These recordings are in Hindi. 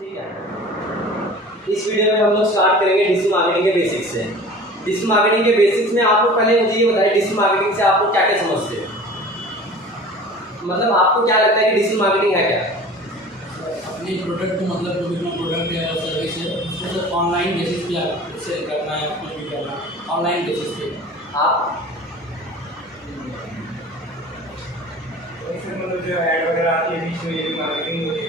ठीक है। इस वीडियो में हम लोग स्टार्ट करेंगे डिजिटल मार्केटिंग के बेसिक्स से। डिजिटल मार्केटिंग के बेसिक्स में आप लोग पहले मुझे ये बताइए डिजिटल मार्केटिंग से आप लोग क्या क्या समझते हो, मतलब आपको क्या लगता है कि डिजिटल मार्केटिंग है क्या? अपने प्रोडक्ट को मतलब कोई भी प्रोडक्ट या सर्विस है उसको सर ऑनलाइन बेसिस पे आप सेल करना है, कुछ भी करना ऑनलाइन बेसिस पे आप मतलब जो ऐड वगैरह आती है बीच में ये मार्केटिंग होती है।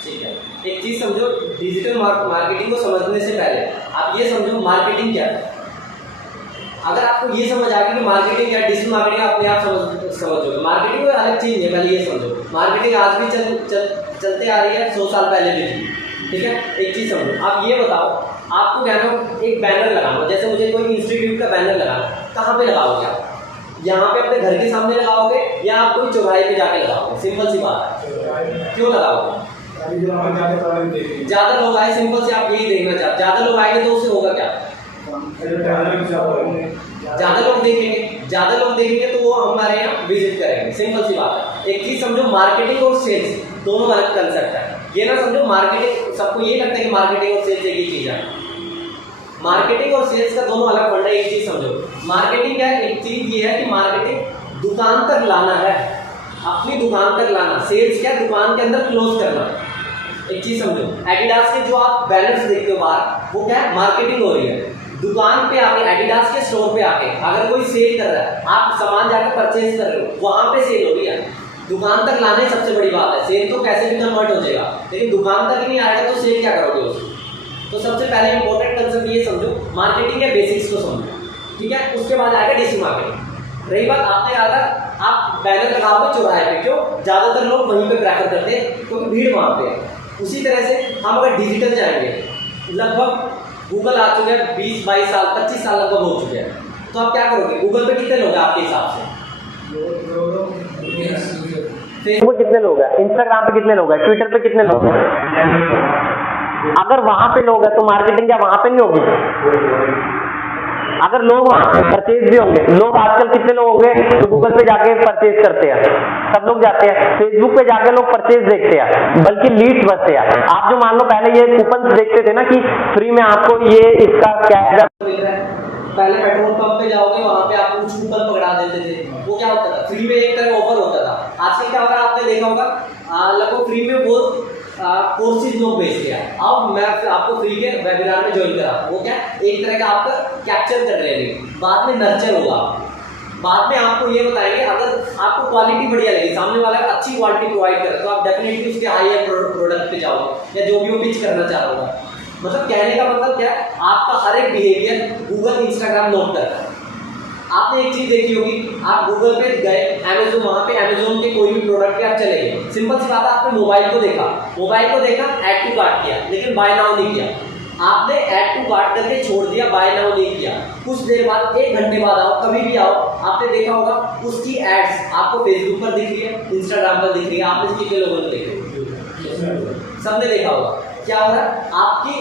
ठीक है, एक चीज समझो, डिजिटल मार्केटिंग को समझने से पहले आप ये समझो मार्केटिंग क्या है। अगर आपको ये समझ आ गई कि मार्केटिंग क्या है, डिजिटल मार्केटिंग अपने आप समझोगे। मार्केटिंग कोई अलग चीज है, पहले ये समझो। मार्केटिंग आज भी चलते आ रही है, 100 साल पहले भी थी। ठीक है, एक चीज समझो, आप ये बताओ, आपको क्या है एक बैनर लगाना, जैसे मुझे कोई इंस्टीट्यूट का बैनर लगाना, कहाँ पे लगाओगे आप? यहाँ पे अपने घर के सामने लगाओगे या आप कोई चौराहे पे जाके लगाओगे? सिंपल सी बात है, क्यों लगाओगे? ज्यादा लोग आए, सिंपल से आप यही देखना चाहते। ज्यादा लोग आएंगे तो उससे होगा क्या? ज्यादा लोग देखेंगे तो वो हमारे यहाँ विजिट करेंगे। सिंपल सी बात है। एक चीज समझो, मार्केटिंग और सेल्स दोनों अलग कंसेप्ट है। ये ना समझो मार्केटिंग, सबको ये लगता है कि मार्केटिंग और सेल्स एक ही चीज है। मार्केटिंग और सेल्स का दोनों अलग फंडा। एक चीज समझो, मार्केटिंग क्या है? एक चीज ये है कि मार्केटिंग दुकान तक लाना है, अपनी दुकान तक लाना। सेल्स क्या? दुकान के अंदर क्लोज करना। एक चीज समझो, एडिडास के जो आप बैनर्स देखते हो बाहर, वो क्या है? मार्केटिंग हो रही है। दुकान पे आके, एडिडास के स्टोर पे आके अगर कोई सेल कर रहा है, आप सामान जाकर परचेज कर रहे हो, वहां पे सेल हो रही है। दुकान तक लाने सबसे बड़ी बात है। सेल तो कैसे भी कन्वर्ट हो जाएगा, लेकिन दुकान तक ही नहीं आएगा तो सेल क्या करोगे उसको? तो सबसे पहले इंपॉर्टेंट कंसेप्ट ये समझो, मार्केटिंग के बेसिक्स को समझो। ठीक है, उसके बाद आएगा डिजिटल मार्केटिंग। रही बात, आपने कहा था आप बैनर लगाओगे चौराहे पे, क्यों? ज्यादातर लोग वहीं पे प्रेफर करते हैं क्योंकि भीड़ वहां पे है। उसी तरह से हम अगर डिजिटल जाएंगे, लगभग गूगल आ चुके हैं 20-22 साल, 25 साल लगभग हो चुके हैं, तो आप क्या करोगे? गूगल पे कितने लोग हैं आपके हिसाब से? फेसबुक कितने लोग हैं? इंस्टाग्राम पे कितने लोग हैं? ट्विटर पे कितने लोग हैं? अगर वहां पे लोग हैं तो मार्केटिंग क्या वहां पे नहीं होगी? अगर लोग वहां परचेज भी होंगे, लोग आजकल कितने लोग होंगे तो गूगल पे जाके परचेज करते हैं, सब लोग जाते हैं। फेसबुक पे जाके लोग परचेज देखते हैं, बल्कि लीड्स बचते हैं। आप जो मान लो पहले ये कूपन देखते थे ना कि फ्री में आपको ये इसका क्या मिल रहा है, पहले पेट्रोल पंप पे जाओगे, वहां पे आपको कुछ कूपन पकड़ा देते थे। वो क्या होता था? फ्री में एक तरह ऑफर होता था। आजकल क्या हो रहा है आपने देखा होगा, लगभग फ्री में बहुत कोर्सेज लोग बेचते हैं। अब मैं आपको फ्री के वेबिनार में ज्वाइन करा, वो क्या एक तरह का आपका कैप्चर कर रहे हैं, बाद में नर्चर होगा। बाद में आपको ये बताएंगे, अगर आपको क्वालिटी बढ़िया लगी, सामने वाला अच्छी क्वालिटी प्रोवाइड करे, तो आप डेफिनेटली उसके हाई प्रोडक्ट पे जाओगे, या जो भी वो पिच करना चाह रहा होगा। मतलब कहने का मतलब क्या है, आपका हर एक बिहेवियर गूगल, इंस्टाग्राम नोट करता है। आपने एक चीज देखी होगी, आप गूगल पे गए, अमेजोन, वहां पे अमेजोन के कोई भी प्रोडक्ट पे आप चले गए, सिंपल सी बात है, आपने मोबाइल को देखा, ऐड टू कार्ट किया, लेकिन बाय नाउ नहीं किया। आपने ऐड टू कार्ट करके छोड़ दिया, बाय नाउ नहीं किया। कुछ देर बाद, 1 घंटे बाद आओ, कभी भी आओ, आपने देखा होगा उसकी एड्स आपको फेसबुक पर दिख रही है, इंस्टाग्राम पर दिख रही है। आपने कितने लोगों ने देखी? सबने देखा होगा। क्या हो रहा है? आपकी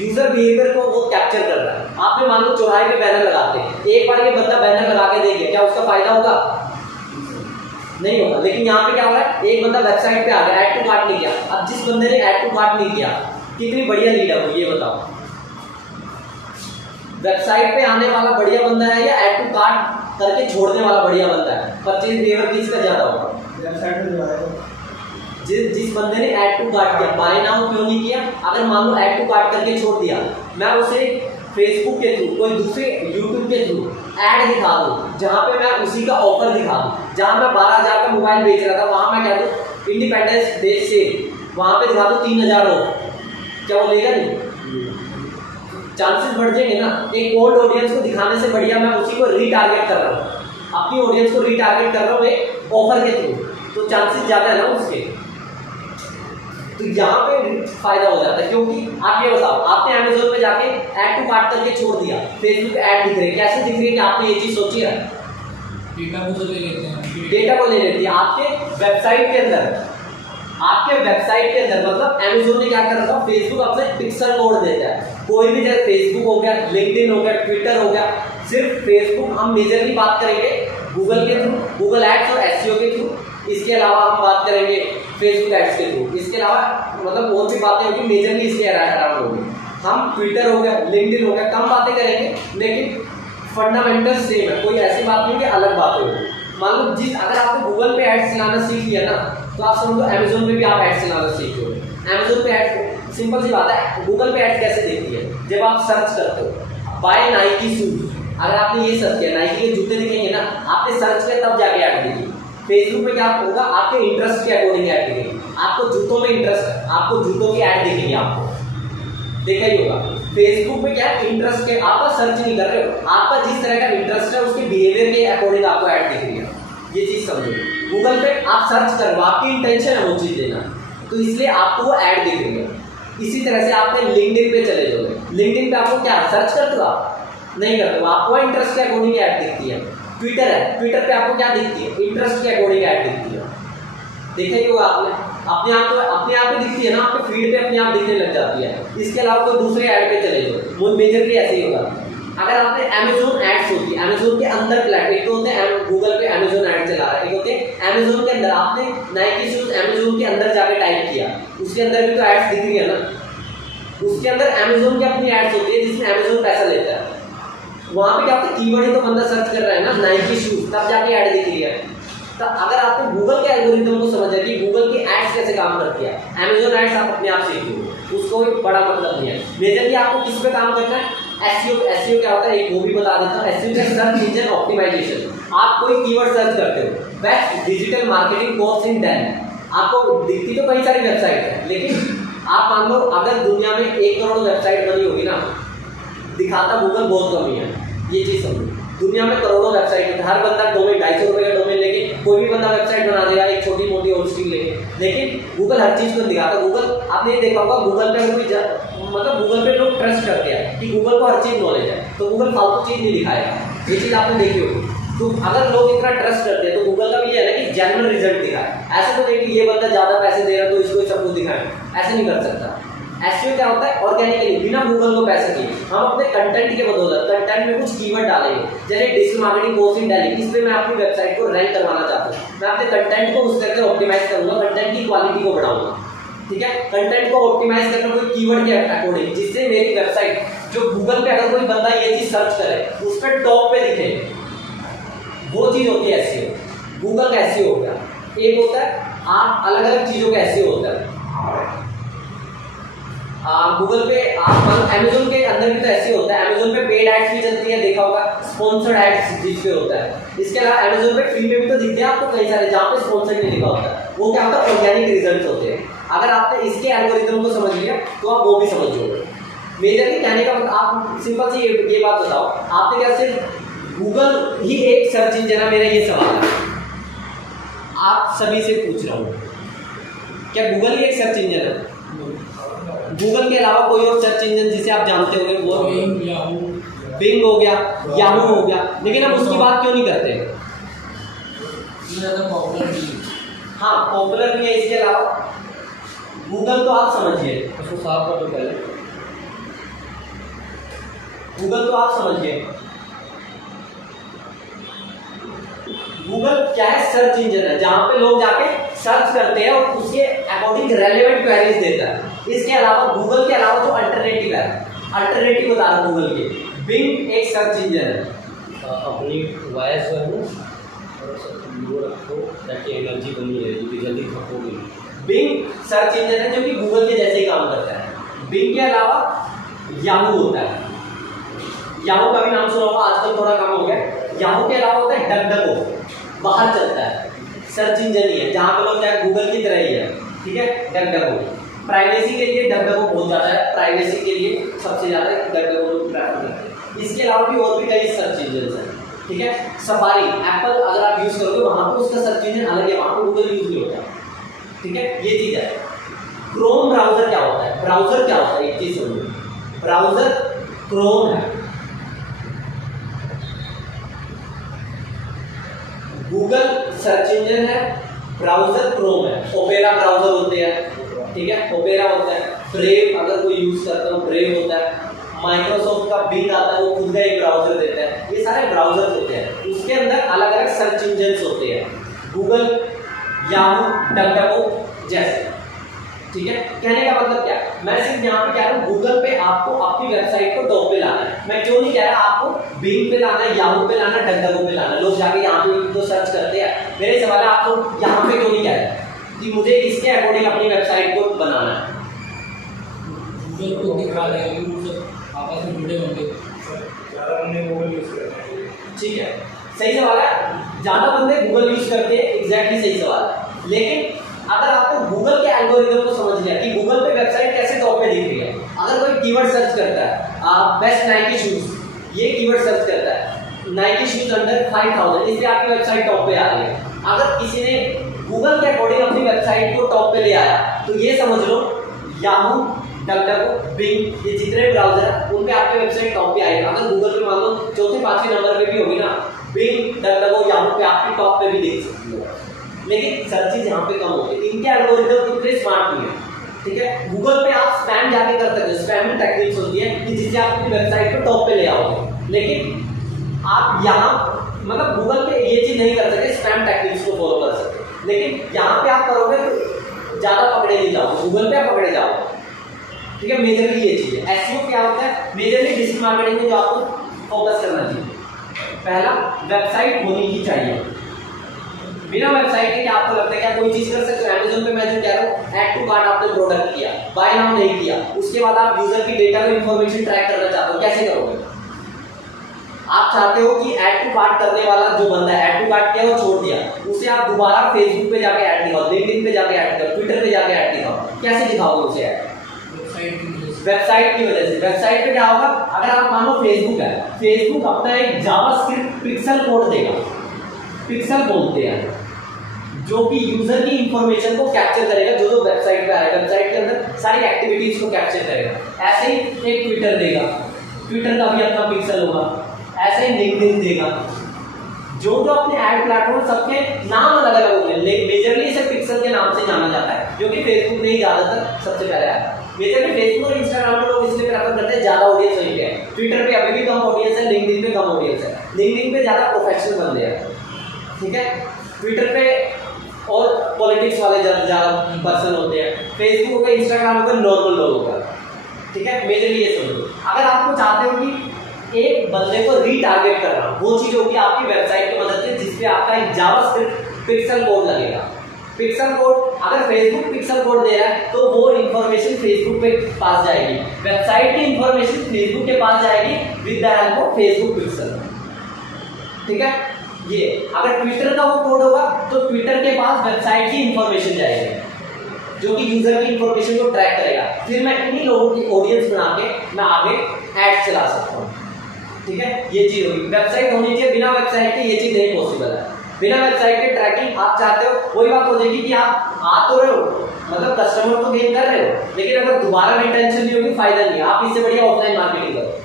यूजर बिहेवियर को वो कैप्चर कर रहा है। आपने मान लो चौराहे पे बैनर लगाते हैं, एक बार ये बंदा बैनर लगा के देख गया, क्या उसका फायदा होगा? नहीं होगा। लेकिन यहाँ पे क्या हो रहा है, एक बंदा वेबसाइट पे आ गया, ऐड टू कार्ट नहीं किया। अब जिस बंदे ने ऐड टू कार्ट नहीं किया, कितनी बढ़िया लीड है वो, ये बताओ। वेबसाइट पे आने वाला बढ़िया बंदा है या ऐड टू कार्ट करके छोड़ने वाला बढ़िया बंदा है? परचेज बिहेवियर किसका ज्यादा होगा? जिस बंदे ने ऐड टू कार्ट किया, बाय नाउ क्यों नहीं किया? अगर मान लो ऐड टू कार्ट करके छोड़ दिया, मैं उसे फेसबुक के थ्रू, कोई दूसरे यूट्यूब के थ्रू ऐड दिखा दूं, जहां पे मैं उसी का ऑफर दिखा दूं, जहां मैं 12,000 का मोबाइल बेच रहा था, वहां मैं कह दूं इंडिपेंडेंस डे सेल, वहां पे दिखा दूं 3,000 ऑफ, क्या वो लेगा? नहीं, चांसेस बढ़ जाएंगे ना। एक ओल्ड ऑडियंस को दिखाने से बढ़िया मैं उसी को रीटारगेट कर रहा हूँ, अपनी ऑडियंस को रीटारगेट कर रहा हूँ एक ऑफर के थ्रू, तो चांसेस ज्यादा है ना उसके। तो यहाँ पे फायदा हो जाता है, क्योंकि आप ये बताओ, आपने अमेजोन पे जाके ऐड टू कार्ट करके छोड़ दिया, फेसबुक पे ऐड दिख रही है, कैसे दिख रही है कि आपने ये चीज सोची है? डेटा को ले लेते हैं, डेटा को ले लेती है आपके वेबसाइट के अंदर। आपके वेबसाइट के अंदर मतलब अमेजोन ने क्या कर रखा, फेसबुक अपने पिक्सल कोड देता है। कोई भी जैसे फेसबुक हो गया, लिंक्डइन हो गया, ट्विटर हो गया, सिर्फ फेसबुक हम मेजरली बात करेंगे गूगल के थ्रू, गूगल एड्स और एसईओ के थ्रू। इसके अलावा हम बात करेंगे फेसबुक एड्स के थ्रू। इसके अलावा मतलब और भी बातें होगी, मेजरली इसके अराउंड होगी। हम ट्विटर हो गया, लिंक्डइन हो गया, कम बातें करेंगे, लेकिन फंडामेंटल सेम है, कोई ऐसी बात नहीं कि अलग बातें होगी। मान लो अगर आपने गूगल पे एड्स चलाना सीख लिया ना, तो आप समझो अमेजोन पे भी आप एड्स चलाना सीख लो। अमेजोन पे एड्स, सिंपल सी बात है, गूगल पे एड्स कैसे देखती है, जब आप सर्च करते हो बाय नाइकी शूज, अगर आपने ये सर्च किया नाइकी के जूते दिखेंगे ना, आपने सर्च किया तब जाके ऐड दिखेगी। फेसबुक पे क्या होगा, आपके इंटरेस्ट के अकॉर्डिंग ऐड दिखेगी। आपको जूतों में इंटरेस्ट है, आपको जूतों की ऐड दिखेगी, आपको देखा ही होगा। फेसबुक पे क्या है, इंटरेस्ट के, आपका सर्च नहीं कर रहे हो, आपका जिस तरह का इंटरेस्ट है उसके बिहेवियर के अकॉर्डिंग आपको ऐड दिख रही है, ये चीज समझो। गूगल पे आप सर्च कर रहे हो, आपकी इंटेंशन है वो चीज देना, तो इसलिए आपको वो ऐड दिख रही है। इसी तरह से आपने लिंक्डइन पे चले जाओगे, लिंक्डइन पे आपको क्या सर्च करते हो, आप नहीं करते हो, आपको इंटरेस्ट के अकॉर्डिंग ऐड दिखती है। ट्विटर है, ट्विटर पे आपको क्या दिखती है, इंटरेस्ट के अकॉर्डिंग ऐड दिखती है, देखा ही होगा आपने। अपने आप ही दिखती है ना, आपके फीड पे अपने आप दिखने लग जाती है। इसके अलावा कोई दूसरे ऐड पे चले जाओ, वो मेजरली ऐसे ही होगा। अगर आपने अमेजोन एड्स होती है, अमेजोन के अंदर प्लेटफॉर्म, एक तो होते हैं गूगल पे अमेजोन एड चला रहा है, एक होते हैं अमेजोन के अंदर, आपने नाइकी शूज अमेजोन के अंदर जाके टाइप किया, उसके अंदर भी तो एड्स दिख रही है ना, उसके अंदर अमेजोन की अपनी एड्स होती है जिसमें अमेजोन पैसा लेता है। वहां पे क्या होता है, कीवर्ड ही तो बंदा सर्च कर रहा है ना, नाइकी शूज, तब जाके ऐड दिख रही है। तो अगर आपको गूगल के एल्गोरिथम को समझ है कि गूगल की एड्स कैसे काम करती है, अमेजोन एड्स आप अपने आप सीख लो, उसको कोई बड़ा मतलब नहीं है। मेजरली आपको किस पे काम करना है, एसईओ क्या होता है, एक वो भी बता देता हूँ। एसईओ का सर्च इंजन ऑप्टिमाइजेशन। आप कोई कीवर्ड सर्च करते हो, best digital marketing course in daily, आपको दिखती तो कई सारी वेबसाइट है, लेकिन आप मान लो अगर दुनिया में 1 करोड़ वेबसाइट बनी होगी ना, दिखाता गूगल बहुत कमी है, ये चीज समझो। दुनिया में करोड़ों वेबसाइट है, हर बंदा डोमेन 250 रुपए का डोमेन लेके कोई भी बंदा वेबसाइट बना देगा, एक छोटी मोटी होस्टिंग लेके, लेकिन गूगल हर चीज को दिखाता। गूगल आपने ये देखा होगा, गूगल पे मतलब गूगल पे लोग ट्रस्ट करते हैं कि गूगल को हर चीज नॉलेज है, तो गूगल फालतू चीज नहीं दिखाएगा, ये चीज आपने देखी होगी। तो अगर लोग इतना ट्रस्ट करते हैं तो गूगल का भी ये है ना कि जनरल रिजल्ट दिखाए, ऐसे तो नहीं कि ये बंदा ज्यादा पैसे दे रहा है तो इसको सब कुछ दिखाए, ऐसे नहीं कर सकता। एसईओ क्या होता है, ऑर्गेनिकली बिना गूगल को पैसे दिए हम अपने कंटेंट के बदौलत कंटेंट में कुछ कीवर्ड डालेंगे। जैसे digital marketing course in Delhi, इस पे मैं अपनी वेबसाइट को रैंक करवाना चाहता हूँ, मैं अपने कंटेंट को उस तरह से ऑप्टिमाइज करूंगा, कंटेंट की क्वालिटी को बढ़ाऊंगा, ठीक है। कंटेंट को ऑप्टिमाइज करना कोई कीवर्ड के अकॉर्डिंग, जिससे मेरी वेबसाइट जो गूगल पे अगर कोई बंदा ये चीज सर्च करे उस पर टॉप पे दिखे, वो चीज होती है एसईओ। गूगल का एसईओ हो गया, एक होता है आप अलग अलग चीजों का एसईओ होता है। गूगल पे आप अमेजोन के अंदर भी तो ऐसे होता है, अमेजोन पे पेड एड्स भी चलती है, देखा होगा, स्पॉन्सर्ड एड्स जिस पे होता है। इसके अलावा अमेजोन पे फ्री में भी तो दिखते हैं आपको कई सारे, जहाँ पे स्पॉन्सर्ड नहीं लिखा होता है, वो क्या होता है, ऑर्गेनिक रिजल्ट होते हैं। अगर आपने इसके एल्गोरिथम को समझ लिया तो आप वो भी समझ जाओगे। मेजरली कहने का मतलब, आप सिंपल सी ये बात बताओ, आपने क्या सिर्फ गूगल ही एक सर्च इंजन है? मेरा ये सवाल है, आप सभी से पूछ रहा हूँ, क्या गूगल ही एक सर्च इंजन है? गूगल के अलावा कोई और सर्च इंजन जिसे आप जानते होंगे वो बिंग हो गया, याहू हो गया, लेकिन हम उसकी बात क्यों नहीं करते? हाँ, पॉपुलर भी है। इसके अलावा गूगल तो आप समझिए, उसको साफ कर दो पहले। गूगल तो आप समझिए, गूगल क्या है, सर्च इंजन है जहां पे लोग जाके सर्च करते हैं और उसके अकॉर्डिंग रेलेवेंट क्वेरीज देता है। इसके अलावा गूगल के अलावा जो अल्टरनेटिव है, अल्टरनेटिव बता रहा गूगल के, बिंग एक सर्च इंजन है। अपनी वॉइस जो है ना वो रखो ताकि एनर्जी कम नहीं रहेगी, जल्दी खपोगे। बिंग सर्च इंजन है जो कि गूगल के जैसे ही काम करता है। बिंग के अलावा याहू होता है, याहू का भी नाम सुना होगा, आजकल थोड़ा कम हो गया। याहू के अलावा होता है डकडको, बाहर चलता है, सर्च इंजन ही है, जहाँ पे लोग क्या गूगल की तरह ही है, ठीक है। डकडको प्राइवेसी के लिए, डकडको बहुत ज़्यादा है, प्राइवेसी के लिए सबसे ज़्यादा डकडको लोग प्रेफर करते हैं। इसके अलावा भी और भी कई सर्च इंजन हैं, ठीक है। सफारी, एप्पल अगर आप यूज़ करोगे वहाँ पर उसका सर्च इंजन अलग है, वहाँ पर गूगल यूज़ नहीं होता, ठीक है, ये चीज़ है। क्रोम ब्राउजर क्या होता है, ब्राउजर क्या होता है, एक चीज़ समझो, ब्राउजर क्रोम है, गूगल सर्च इंजन है, ब्राउजर क्रोम है, ओपेरा ब्राउजर होते हैं, ठीक है, ओपेरा होता है, ब्रेव अगर कोई यूज करता है ब्रेव होता है, माइक्रोसॉफ्ट का बिंग आता है वो खुद का एक ब्राउजर देता है, ये सारे ब्राउजर होते हैं। उसके अंदर अलग अलग सर्च इंजन होते हैं, गूगल, याहू, डकडको जैसे, ठीक है, कहने का मतलब क्या है, मैं सिर्फ यहाँ पे कह रहा हूँ गूगल पे आपको अपनी वेबसाइट को टॉप पे लाना है। मैं क्यों नहीं कह रहा आपको बिंग पे लाना है, याहू पे लाना है, डंडगो पे लाना है। लोग जाके यहाँ पे तो सर्च करते हैं। मेरे सवाल है आपको यहाँ पे क्यों नहीं कह रहे कि मुझे इसके अकॉर्डिंग अपनी वेबसाइट को बनाना है। गूगल को दिखा रहे हैं कि वो सब आपस में जुड़े होंगे। ज़्यादा हमने गूगल यूज़ करते हैं। ठीक है, सही सवाल है, ज्यादा बंदे गूगल यूज करते हैं, एग्जैक्टली सही सवाल है। लेकिन अगर आपको गूगल के एल्गोरिथम को समझ लिया कि गूगल पे वेबसाइट कैसे टॉप पे दिख रही है, अगर कोई कीवर्ड सर्च करता है बेस्ट नाइकी शूज, ये कीवर्ड सर्च करता है नाइकी शूज अंडर 5000, इसलिए आपकी वेबसाइट टॉप पे आ रही है। अगर किसी ने गूगल के अकॉर्डिंग अपनी वेबसाइट को टॉप पे ले आया तो ये समझ लो याहू, डकडको, बिंग, ये जितने ब्राउजर है उन पे आपकी वेबसाइट टॉप पे आएगी। अगर गूगल पे मान लो चौथे पांचवें नंबर पे भी होगी ना, बिंग, डकडको, याहू पे आपकी टॉप पे भी देख सकती हो, लेकिन सर्चेज यहाँ पे कम होती है। इनके एल्गोरिथम इतने स्मार्ट नहीं है, ठीक है। गूगल पे आप स्पैम जाके कर सकते हो, स्पैमिंग टेक्निक्स होती है कि जिससे आप अपनी वेबसाइट को टॉप पे ले आओगे, लेकिन आप यहाँ मतलब गूगल पे ये चीज नहीं कर सकते, स्पैम टेक्निक्स को फॉलो कर सकते, लेकिन यहाँ पे आप करोगे तो ज्यादा पकड़े नहीं जाओगे, गूगल पे आप पकड़े जाओगे, ठीक है। मेजरली ये चीज है। एसईओ क्या होता है, मेजरली डिजिटल मार्केटिंग में जो आपको फोकस करना चाहिए, पहला वेबसाइट होनी ही चाहिए। बिना वेबसाइट के क्या आपको लगता है क्या कोई चीज कर सकते हो? अमेज़न पे मैं जो कह रहा हूँ ऐड टू कार्ट आपने प्रोडक्ट किया, बाय नाउ नहीं किया, उसके बाद आप यूजर की डेटा को इंफॉर्मेशन ट्रैक करना चाहते हो, कैसे करोगे? आप चाहते हो कि ऐड टू कार्ट करने वाला जो बंदा है ऐड टू कार्ट किया वो छोड़ दिया, उसे आप दोबारा फेसबुक पे जाके ऐड दिखाओ, लिंक्डइन पे जाके ऐड दिखाओ, ट्विटर पे जाके ऐड दिखाओ, कैसे दिखाओगे उसे ऐड? वेबसाइट की वजह से। वेबसाइट पे क्या होगा, अगर आप मानो फेसबुक है, फेसबुक अपना एक जावास्क्रिप्ट पिक्सल कोड देगा, पिक्सल बोलते हैं, जो कि यूजर की इंफॉर्मेशन को कैप्चर करेगा, जो जो वेबसाइट पे आएगा, वेबसाइट के अंदर सारी एक्टिविटीज को कैप्चर करेगा। ऐसे ही एक ट्विटर देगा, ट्विटर का भी अपना पिक्सल होगा, ऐसे ही लिंक्डइन देगा, जो जो अपने ऐड प्लेटफॉर्म सबके नाम अलग अलग होंगे, मेजरली इसे पिक्सल के नाम से जाना जाता है, जो कि फेसबुक में ही ज्यादातर सबसे पहले है। मेजरली फेसबुक और इंस्टाग्राम में लोग इसलिए प्रेफर करते हैं, ज्यादा ऑडियंस वहीं पे है। ट्विटर पे अभी भी कम ऑडियंस है, लिंक्डइन पे कम ऑडियंस है, लिंक्डइन पे ज्यादा प्रोफेशनल बंदे हैं, ठीक है। ट्विटर पे और पॉलिटिक्स वाले ज्यादा पर्सन होते हैं, फेसबुक हो गया, इंस्टाग्राम हो गया, नॉर्मल लोग होगा, ठीक है। मेजरली ये समझो, अगर आपको चाहते हो कि एक बंदे को रीटारगेट करना, वो चीज होगी आपकी वेबसाइट की मदद से, जिसपे आपका एक जावास्क्रिप्ट पिक्सल कोड लगेगा। पिक्सल कोड, अगर फेसबुक पिक्सल कोड दे रहा है तो वो इंफॉर्मेशन फेसबुक पे पास जाएगी, वेबसाइट की इंफॉर्मेशन फेसबुक के पास जाएगी with the help of Facebook pixel, ठीक है। ये अगर ट्विटर का वो कोड होगा तो ट्विटर के पास वेबसाइट की इंफॉर्मेशन जाएगी, जो कि यूजर की इंफॉर्मेशन को ट्रैक करेगा, फिर मैं इन्हीं लोगों की ऑडियंस बना के मैं आगे एड चला सकता हूँ, ठीक है। ये चीज होगी, वेबसाइट होनी चाहिए, बिना वेबसाइट के ये चीज नहीं पॉसिबल है। बिना वेबसाइट के ट्रैकिंग आप चाहते हो, वही बात हो जाएगी कि आप आ तो रहे हो, मतलब कस्टमर तो गेन कर रहे हो, लेकिन अगर दोबारा रिटेंशन नहीं होगी, फायदा नहीं है। आप इससे बढ़िया ऑफलाइन मार्केटिंग करो,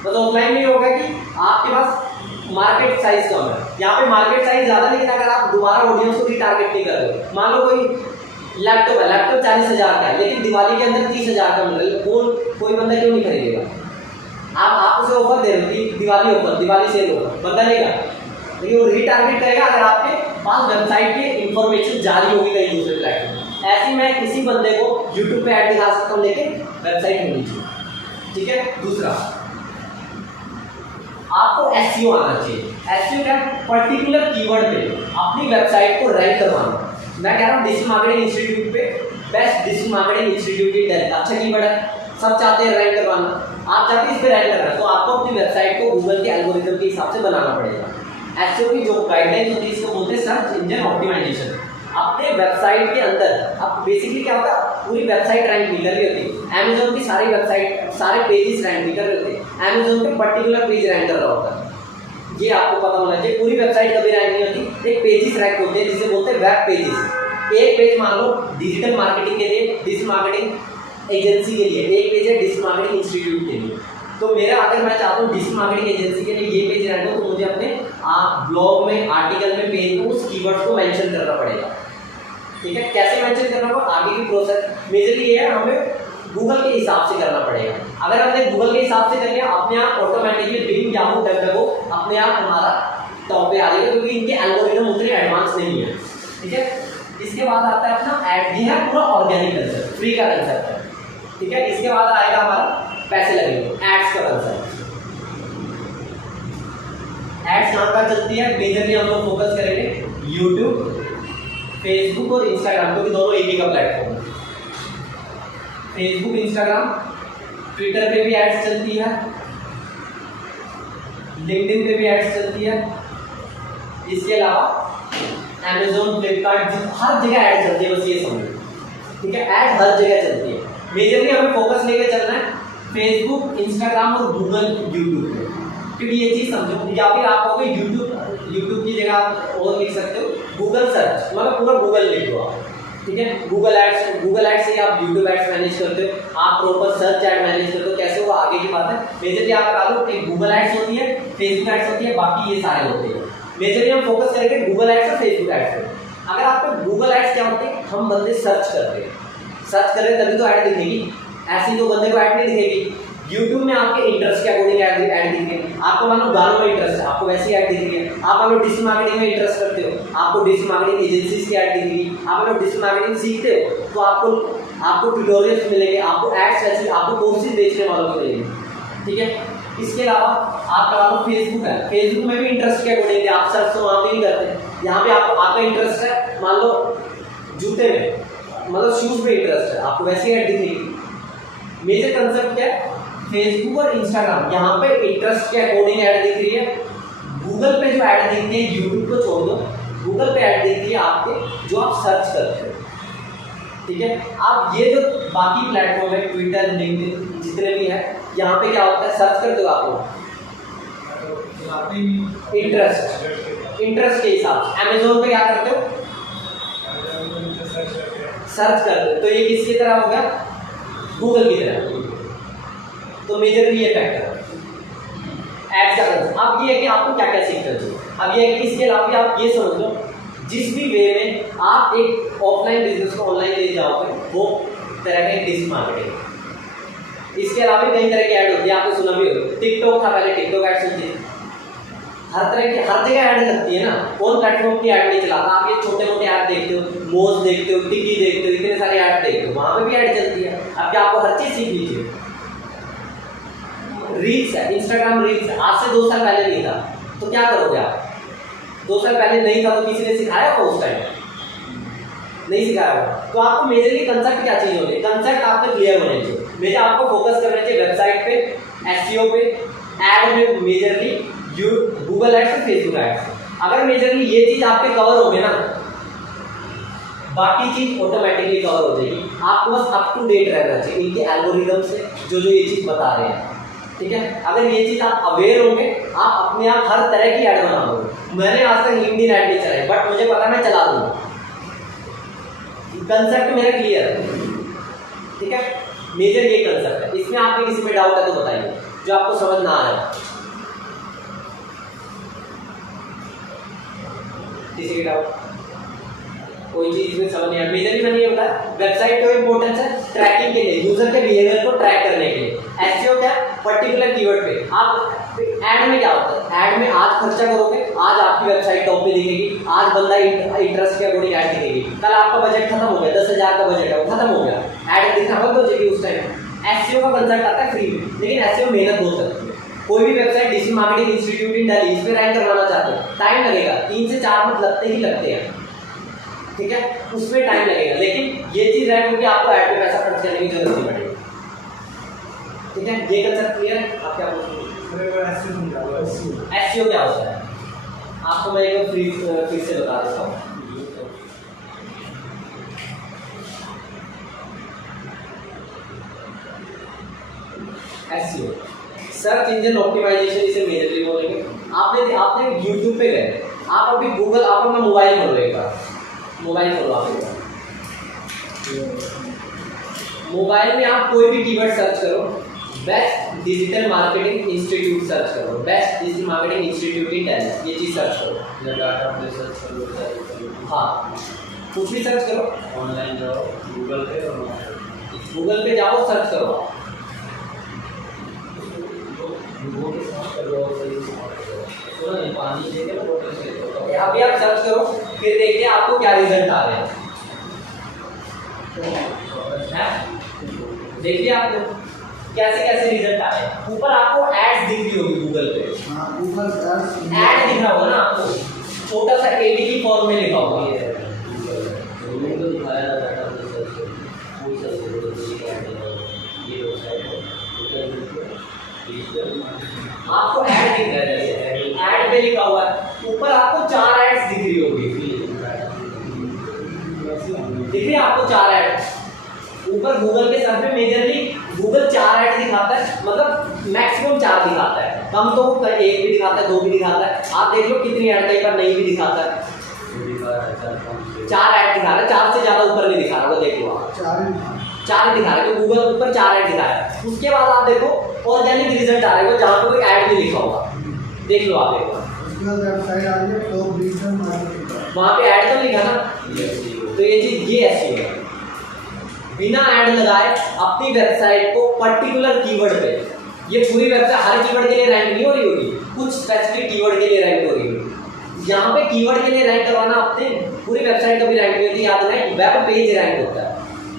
मतलब ऑफलाइन में होगा कि आपके पास मार्केट साइज कम है, यहाँ पे मार्केट साइज ज्यादा, लेकिन अगर आप दोबारा ऑडियंस को टारगेट नहीं कर रहे हो, मान लो कोई लैपटॉप है, लैपटॉप 40,000 का है, लेकिन दिवाली के अंदर 30,000 का मिल रहा है, कोई बंदा क्यों नहीं खरीदेगा? आप उसे ऑफर दे रहे हो, Diwali offer, Diwali cell offer, बंदा लेगा, लेकिन वो रीटारगेट करेगा अगर आपके पास वेबसाइट की इंफॉर्मेशन जारी होगी कहीं दूसरे प्लेटफॉर्म। ऐसे मैं किसी बंदे को यूट्यूब पे ऐड दिखा सकता हूँ, लेकिन वेबसाइट होनी चाहिए, ठीक है। दूसरा, आपको एसईओ आना चाहिए। एसईओ क्या है? पर्टिकुलर कीवर्ड पे अपनी वेबसाइट को रैंक करवाना। मैं कह रहा हूँ डिजिटल मार्केटिंग इंस्टीट्यूट पे बेस्ट डिजिटल मार्केटिंग इंस्टीट्यूट की डेल, अच्छा कीवर्ड है, सब चाहते हैं रैंक करवाना, आप चाहते हैं इस पे रैंक करना, तो आपको अपनी वेबसाइट को गूगल के एल्गोरिथम के हिसाब से बनाना पड़ेगा। एसईओ की जो गाइडलाइंस होती है इसको बोलते हैं सर्च इंजन ऑप्टिमाइजेशन। अपने वेबसाइट के अंदर अब बेसिकली क्या होता है, पूरी वेबसाइट रैंक नहीं कर रही होती, अमेज़न की सारी वेबसाइट सारे पेजेस रैंक नहीं कर रहे होते, अमेज़न पे पर्टिकुलर पेज रैंक कर रहा होता है, ये आपको पता होना चाहिए। पूरी वेबसाइट कभी रैंक नहीं होती, एक पेजेस रैंक होते हैं जिसे बोलते हैं वेब पेजेस। एक पेज मान लो डिजिटल मार्केटिंग के लिए, डिजिटल मार्केटिंग एजेंसी के लिए, एक पेज है डिजिटल मार्केटिंग इंस्टीट्यूट के लिए। तो मेरा अगर मैं चाहता हूँ डिजिटल मार्केटिंग एजेंसी के लिए ये पेज रैंक हो, तो मुझे अपने ब्लॉग में, आर्टिकल में, पेज में उस कीवर्ड्स को मेंशन करना पड़ेगा, ठीक है। कैसे मेंशन करना होगा, आगे की प्रोसेस मेजरली ये है, हमें गूगल के हिसाब से करना पड़ेगा। अगर हमने गूगल के हिसाब से कर लिया, अपने आप ऑटोमेटिकली बिंग, याहू, डकडको अपने आप हमारा टॉप पे आ जाएगा, क्योंकि इनके एल्गोरिथम उतने एडवांस नहीं है, ठीक है। इसके बाद आता है अपना ऐड। ये है पूरा ऑर्गेनिक कंसेप्ट, फ्री का कंसेप्ट है, ठीक है। इसके बाद आएगा हमारा पैसे लगेंगे, एड्स का कंसेप्ट। एड्स कहाँ पर चलती है? मेजरली हम लोग फोकस करेंगे यूट्यूब, फेसबुक और इंस्टाग्राम, क्योंकि दोनों एक ही का प्लेटफॉर्म है। फेसबुक, इंस्टाग्राम, ट्विटर पे भी एड्स चलती है, लिंक्डइन पे भी एड्स चलती है। इसके अलावा अमेजोन, फ्लिपकार्ट, हर जगह ऐड चलती है, बस ये समझो, ठीक है। ऐड हर जगह चलती है। मेजरली हमें फोकस लेके चलना है फेसबुक, इंस्टाग्राम और गूगल, यूट्यूब पे, क्योंकि ये चीज़ समझो। या फिर आप कहोगे यूट्यूब की जगह आप और लिख सकते हो गूगल सर्च, मतलब पूरा गूगल लिख दो आप, ठीक है। गूगल एड्स से आप यूट्यूब एड्स मैनेज करते हो, आप प्रॉपर सर्च एड मैनेज करते हो, कैसे वो आगे की बात है। मेजरली आप करा लो कि गूगल एड्स होती है, फेसबुक एड्स होती है, बाकी ये सारे होते हैं। मेजरली हम फोकस करेंगे गूगल एड्स और फेसबुक एड्स पे। अगर आपको गूगल एड्स क्या होते हैं? हम बंदे सर्च करते हैं, सर्च करें तभी तो ऐड दिखेगी, ऐसी तो बंदे को ऐड नहीं दिखेगी। यूट्यूब में आपके इंटरेस्ट के अकॉर्डिंग ऐड दिखेगी। आपको मानो गानों में इंटरेस्ट है, आपको वैसी ऐड दिखेगी। आप मानो डिजिटल मार्केटिंग में इंटरेस्ट करते हो, आपको डिजिटल मार्केटिंग एजेंसीज की ऐड दिखेगी। आप मानो डिजिटल मार्केटिंग सीखते हो तो आपको ट्यूटोरियल्स मिलेंगे, आपको एड्स ऐसे, आपको कोर्सेज बेचने वालों को मिलेंगे, ठीक है। इसके अलावा आपका मानो फेसबुक है, फेसबुक में भी इंटरेस्ट के अकॉर्डिंग आप सर्च तो वहाँ पे नहीं करते। यहाँ पे आपका इंटरेस्ट है मान लो जूते में, मतलब शूज पे इंटरेस्ट है, आपको वैसी ऐड दिखेगी। मेजर कंसेप्ट क्या है? फेसबुक और इंस्टाग्राम, यहाँ पे इंटरेस्ट के अकॉर्डिंग ऐड दिख रही है। गूगल पे जो ऐड दिखती है, यूट्यूब को छोड़ दो, गूगल पे ऐड दिखती है आपके जो आप सर्च करते हो, ठीक है। आप ये जो बाकी प्लेटफॉर्म है, ट्विटर, लिंक्डइन, जितने भी है, यहाँ पे क्या होता है? सर्च करते हो आप लोग इंटरेस्ट के हिसाब से। अमेजोन पे क्या करते हो? सर्च करते हो। तो ये किसकी तरह हो गया? गूगल की तरह। तो मेजरली ये फैक्टर है एड्स का कंसेप्ट। अब ये है कि आपको क्या क्या सीखना चाहिए। अब ये है कि इसके अलावा आप ये समझ लो, जिस भी वे में आप एक ऑफलाइन बिजनेस को ऑनलाइन ले जाओगे, वो तरह का डिजिटल मार्केटिंग। इसके अलावा भी कई तरह की ऐड होती है, आपने सुना भी होगा। टिकटॉक था पहले, टिकटॉक ऐड चलती है, हर तरह की हर जगह ऐड लगती है ना। कौन प्लेटफॉर्म की ऐड नहीं चलाता? आप ये छोटे मोटे ऐड देखते हो, मोज देखते हो, टिकी देखते हो, इतने सारे ऐड देखते हो, वहाँ पे भी ऐड चलती है। अब क्या आपको हर चीज़ सीख लीजिए। रील्स है, इंस्टाग्राम रील्स है, आज से 2 साल पहले नहीं था, तो क्या करोगे आप? 2 साल पहले नहीं था तो किसी ने सिखाया होगा उस टाइम? नहीं सिखाया होगा। तो आपको मेजरली कंसेप्ट क्या चाहिए होने? कंसेप्ट आपको क्लियर होने चाहिए। मेजर आपको फोकस करना चाहिए वेबसाइट पे, एसईओ पे, एड में, मेजरली गूगल एड्स और फेसबुक एड्स। अगर मेजरली ये चीज़ आपके कवर हो गए ना, बाकी चीज़ ऑटोमेटिकली कवर हो जाएगी। आपको बस अप टू डेट रहना चाहिए इनके एल्गोरिदम से, जो ये चीज़ बता रहे हैं, ठीक है। अगर ये चीज़ आप अवेयर होंगे, आप अपने आप हर तरह की ऐड बना दोगे। मैंने आज तक लिंक्डइन ऐड नहीं चलाई, बट मुझे पता मैं चला दूंगा। कंसेप्ट मेरा क्लियर है, ठीक है। मेजर ये कंसेप्ट है। इसमें आपके किसी में डाउट है तो बताइए, जो आपको समझ ना आया। किसी के डाउट? कोई चीज इसमें समझ नहीं आया। मेजरली मैंने ये बताया, वेबसाइट का इंपॉर्टेंस है ट्रैकिंग के लिए, यूजर के बिहेवियर को ट्रैक करने के लिए। एसईओ क्या है? पर्टिकुलर कीवर्ड पे। आप ऐड में क्या होता है? ऐड में आज खर्चा करोगे, आज आपकी वेबसाइट टॉप पे दिखेगी, आज बंदा इंटरेस्ट के अकॉर्डिंग ऐड दिखेगी। कल आपका बजट खत्म हो गया, 10,000 का बजट है, वो खत्म हो गया, ऐड दिखना बंद हो जाएगी उस टाइम। एसईओ का कंसेप्ट आता है फ्री में, लेकिन एसईओ मेहनत बहुत लगती है। कोई भी website digital marketing institute in Delhi इस पे रैंक करवाना चाहते हैं, टाइम लगेगा, 3 से 4 मंथ लगते ही लगते हैं, ठीक है। उसमें टाइम लगेगा, लेकिन ये चीज रैंक होगी, आपको ऐड पे पैसा खर्च करने की जरूरत नहीं पड़ेगी, ठीक है। ये कंसेप्ट क्लियर है? आप क्या पूछ रहे हो? एसईओ क्या होता है? आपको मैं एक फिर से बता देता हूँ। एसईओ सर्च इंजन ऑप्टिमाइजेशन, इसे मेजरली बोलेंगे। आपने यूट्यूब पे गए, आप अभी गूगल, आप अपना मोबाइल खोलो, एक बार मोबाइल खोलो आप। मोबाइल में आप कोई भी कीवर्ड सर्च करो, best digital marketing institute search करो, best digital marketing institute in Delhi, ये चीज़ सर्च करो। डाटा पे सर्च करो, हाँ कुछ भी सर्च करो, ऑनलाइन जाओ गूगल पे, और गूगल पे जाओ, सर्च करो। पानी देके अभी आप सर्च करो, फिर देखिए आपको क्या रिजल्ट आ रहे हैं। देखिए आप लोग कैसे कैसे रिजल्ट आए। ऊपर आपको एड्स दिख रही होगी गूगल पे, ऐड दिख रहा होगा ना आपको, छोटा सा एड की फॉर्म में लिखा होगा। तो दिखाया ना डाटा सर्च कोई सर्च करो तो ये वेबसाइट है आपको ऐड दिख रहा है, जैसे ऐड पे लिखा हुआ है, ऊपर आपको 4 एड्स दिख रही होगी, दिख रही है आपको 4 ऐड ऊपर। गूगल के सर पे मेजरली गूगल 4 ऐड दिखाता है, मतलब मैक्सिमम 4 दिखाता है, कम तो 1 भी दिखाता है, 2 भी दिखाता है। आप देख लो कितनी ऐड, कई बार नहीं भी दिखाता है। 4 ऐड दिखा रहा है, 4 से ज्यादा ऊपर नहीं दिखा रहा, वो देख लो आप 4 दिखा रहा है, तो गूगल ऊपर 4 ऐड दिखा रहा है। उसके बाद आप देखो ऑर्गेनिक रिजल्ट आ रहा है जहाँ पे कोई ऐड नहीं लिखा होगा, देख लो आप, देखो वहाँ पे ऐड तो लिखा ना, तो ये चीज ये SEO है। बिना ऐड लगाए अपनी वेबसाइट को पर्टिकुलर कीवर्ड पे, ये पूरी वेबसाइट हर कीवर्ड के लिए रैंक नहीं हो रही होगी, कुछ स्पेसिफिक कीवर्ड के लिए रैंक हो रही होगी। यहाँ पे कीवर्ड के लिए रैंक करवाना अपने पूरी वेबसाइट का भी रैंक नहीं होती, याद रहे वेब पेज रैंक होता है,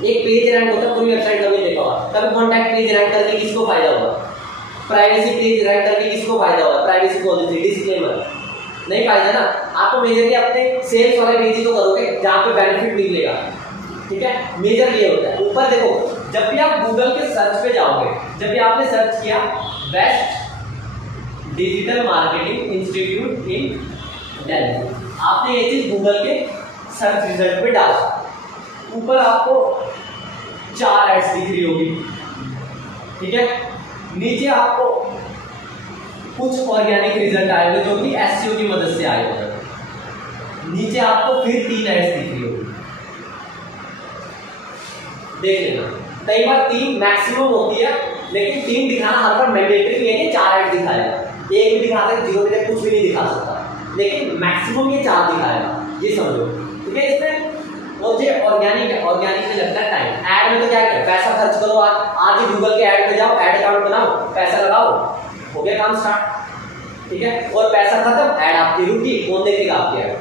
एक पेज रैंक होता है, पूरी वेबसाइट का भी देखा होगा। कभी कॉन्टैक्ट पेज रैंक करके किसको फायदा होगा, प्राइवेसी पेज रैंक करके किसको फायदा होगा, प्राइवेसी पॉलिसी डिस्क्लेमर नहीं फायदा ना। आपको मेजरली अपने सेल्स वाले पेज ही तो करोगे जहाँ पे बेनिफिट मिलेगा, ठीक है। मेजर ये होता है। ऊपर देखो जब भी आप गूगल के सर्च पे जाओगे, जब भी आपने सर्च किया best digital marketing institute in Delhi, आपने ये चीज गूगल के सर्च रिजल्ट पे डाला, ऊपर आपको 4 एड्स दिख रही होगी, ठीक है। नीचे आपको कुछ ऑर्गेनिक रिजल्ट आए हुए जो कि SEO की मदद से आए हुए, नीचे आपको फिर 3 एड्स दिख रही होगी, देख लेना। कई बार 3 मैक्सिमम होती है, लेकिन 3 दिखाना हर बार मैंडेटरी नहीं है कि 4 ऐड दिखाएगा, 1 भी दिखा सकता है, 0 भी कुछ भी नहीं दिखा सकता, लेकिन मैक्सिमम ये 4 दिखाएगा, ये समझो, ठीक है। इसमें और ये ऑर्गेनिक है, ऑर्गेनिक में लगता है टाइम। ऐड में तो क्या है, पैसा खर्च करो, आज ही गूगल के ऐड में जाओ, ऐड अकाउंट बनाओ, पैसा लगाओ, हो गया काम स्टार्ट, ठीक है। और पैसा खत्म, ऐड आपकी रुकी, कौन देखेगा आपकी ऐड।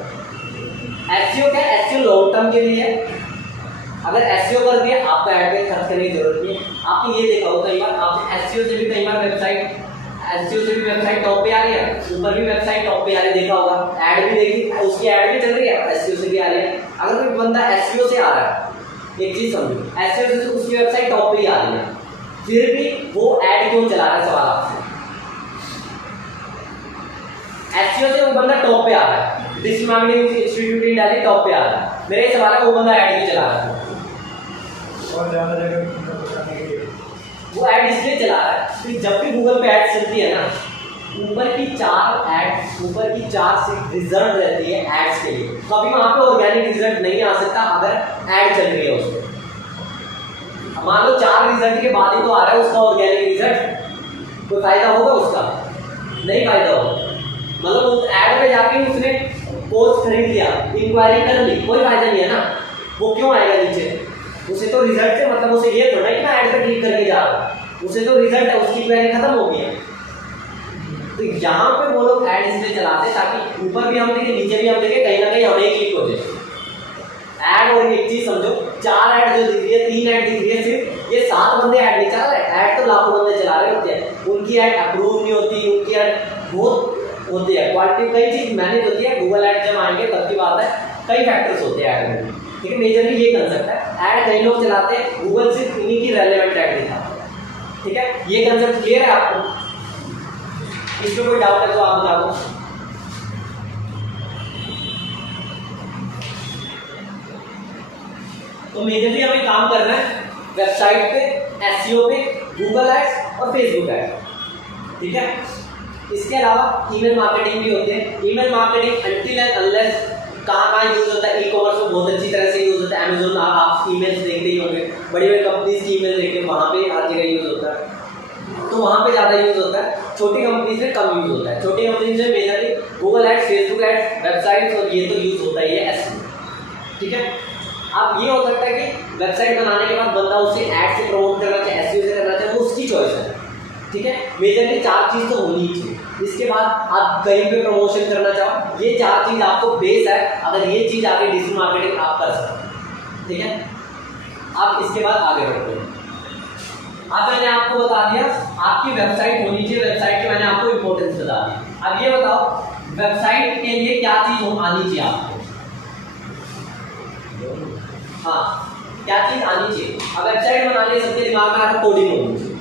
SEO क्या है, SEO लॉन्ग टर्म के लिए है। अगर SEO कर दिया आपको ऐड पे खर्च करने की जरूरत नहीं है। आपने ये देखा हो कई बार, आपने SEO से भी कई बार वेबसाइट टॉप पे आ रही है, ऊपर भी वेबसाइट टॉप पे आ रही है, देखा होगा, ऐड भी देखी, उसकी ऐड भी चल रही है, SEO से भी आ रही है। अगर कोई बंदा SEO से आ रहा है, एक चीज समझो, SEO से उसकी वेबसाइट टॉप पे ही आ रही है, फिर भी वो ऐड क्यों चला रहा है, सवाल आपसे। SEO से वो बंदा टॉप पे आ रहा है, digital marketing institute in Delhi top पे आ रहा है, मेरा ये सवाल है वो बंदा ऐड क्यों चला रहा है, और ज़्यादा जगह बताने के लिए वो ऐड इसलिए चला रहा है कि जब भी गूगल पे ऐड चलती है ना, ऊपर की 4 से रिजल्ट रहती है एड्स के लिए, कभी वहां पे ऑर्गेनिक रिजल्ट नहीं आ सकता अगर ऐड चल रही है उसमें। मान लो 4 रिजल्ट के बाद ही तो आ रहा है उसका ऑर्गेनिक रिजल्ट, कोई फायदा होगा उसका, नहीं फायदा होगा। मतलब उस ऐड पे जाके उसने कोर्स खरीद लिया, इंक्वायरी कर ली, कोई फायदा नहीं है ना, वो क्यों आएगा नीचे, उसे तो रिजल्ट से मतलब उसे ये थोड़ा है कि मैं ऐड पे क्लिक करके जा रहा हूँ, उसे तो रिजल्ट है, उसकी क्वेरी खत्म हो गई है। तो यहाँ पे वो लोग ऐड इसलिए चलाते हैं ताकि ऊपर भी हम देखें, नीचे भी हम देखें, कहीं ना कहीं हमें क्लिक हो जाए। ऐड और एक चीज समझो, 4 ऐड जो दिख रही है, 3 ऐड दिख रही है, सिर्फ ये 7 बंदे ऐड नहीं चला रहे, ऐड तो लाखों बंदे चला रहे होते हैं, उनकी ऐड अप्रूव नहीं होती, उनकी ऐड बहुत होती है, क्वालिटी कई चीज मैनेज होती है। गूगल ऐड जब आएंगे तब की बात है, कई फैक्टर्स होते हैं ऐड में, ठीक है। मेजरली ये कंसेप्ट है, ऐड कई लोग चलाते हैं, गूगल सिर्फ इन्हीं की रेलेवेंट ऐड दिखाता है, ठीक है। ये कंसेप्ट क्लियर है आपको, इसमें कोई डाउट है तो आप बता दो। तो मेजरली हमें काम करना है वेबसाइट पे, SEO पे, गूगल एड्स और फेसबुक एड्स, ठीक है। इसके अलावा ईमेल मार्केटिंग भी होती है। Email marketing until and unless कहाँ यूज होता है, ई-कॉमर्स में बहुत अच्छी तरह से यूज होता है। अमेजोन आप ईमेल्स देखते ही होंगे, बड़ी बड़ी कंपनीज की ईमेल देखते हैं, वहाँ पे हर जगह यूज होता है, तो वहाँ पे ज़्यादा यूज होता है। छोटी कंपनीज में कम यूज होता है। छोटी कंपनीज में majorly Google ads, Facebook ads, websites और ये तो यूज होता ही है SEO, ठीक है। अब ये हो सकता है कि वेबसाइट बनाने के बाद बंदा उसे ऐड से प्रमोट करना चाहे, SEO से करना चाहे, वो उसकी चॉइस है, ठीक है। मेजरली 4 चीज़ तो होनी ही चाहिए। इसके बाद आप कहीं पे प्रमोशन करना चाहो, ये 4 चीज़ आपको बेस है। अगर ये चीज़ आगे डिजिटल मार्केटिंग आप कर सकते हैं, ठीक है। अब इसके बाद आगे बढ़ते हैं। अब मैंने आपको बता दिया आपकी वेबसाइट होनी चाहिए, वेबसाइट की मैंने आपको इंपॉर्टेंस बता दी। अब ये बताओ वेबसाइट के लिए क्या चीज आनी चाहिए आपको? हाँ, क्या चीज आनी चाहिए? अब वेबसाइट बनाने सबके दिमाग में आता कोडिंग होनी चाहिए।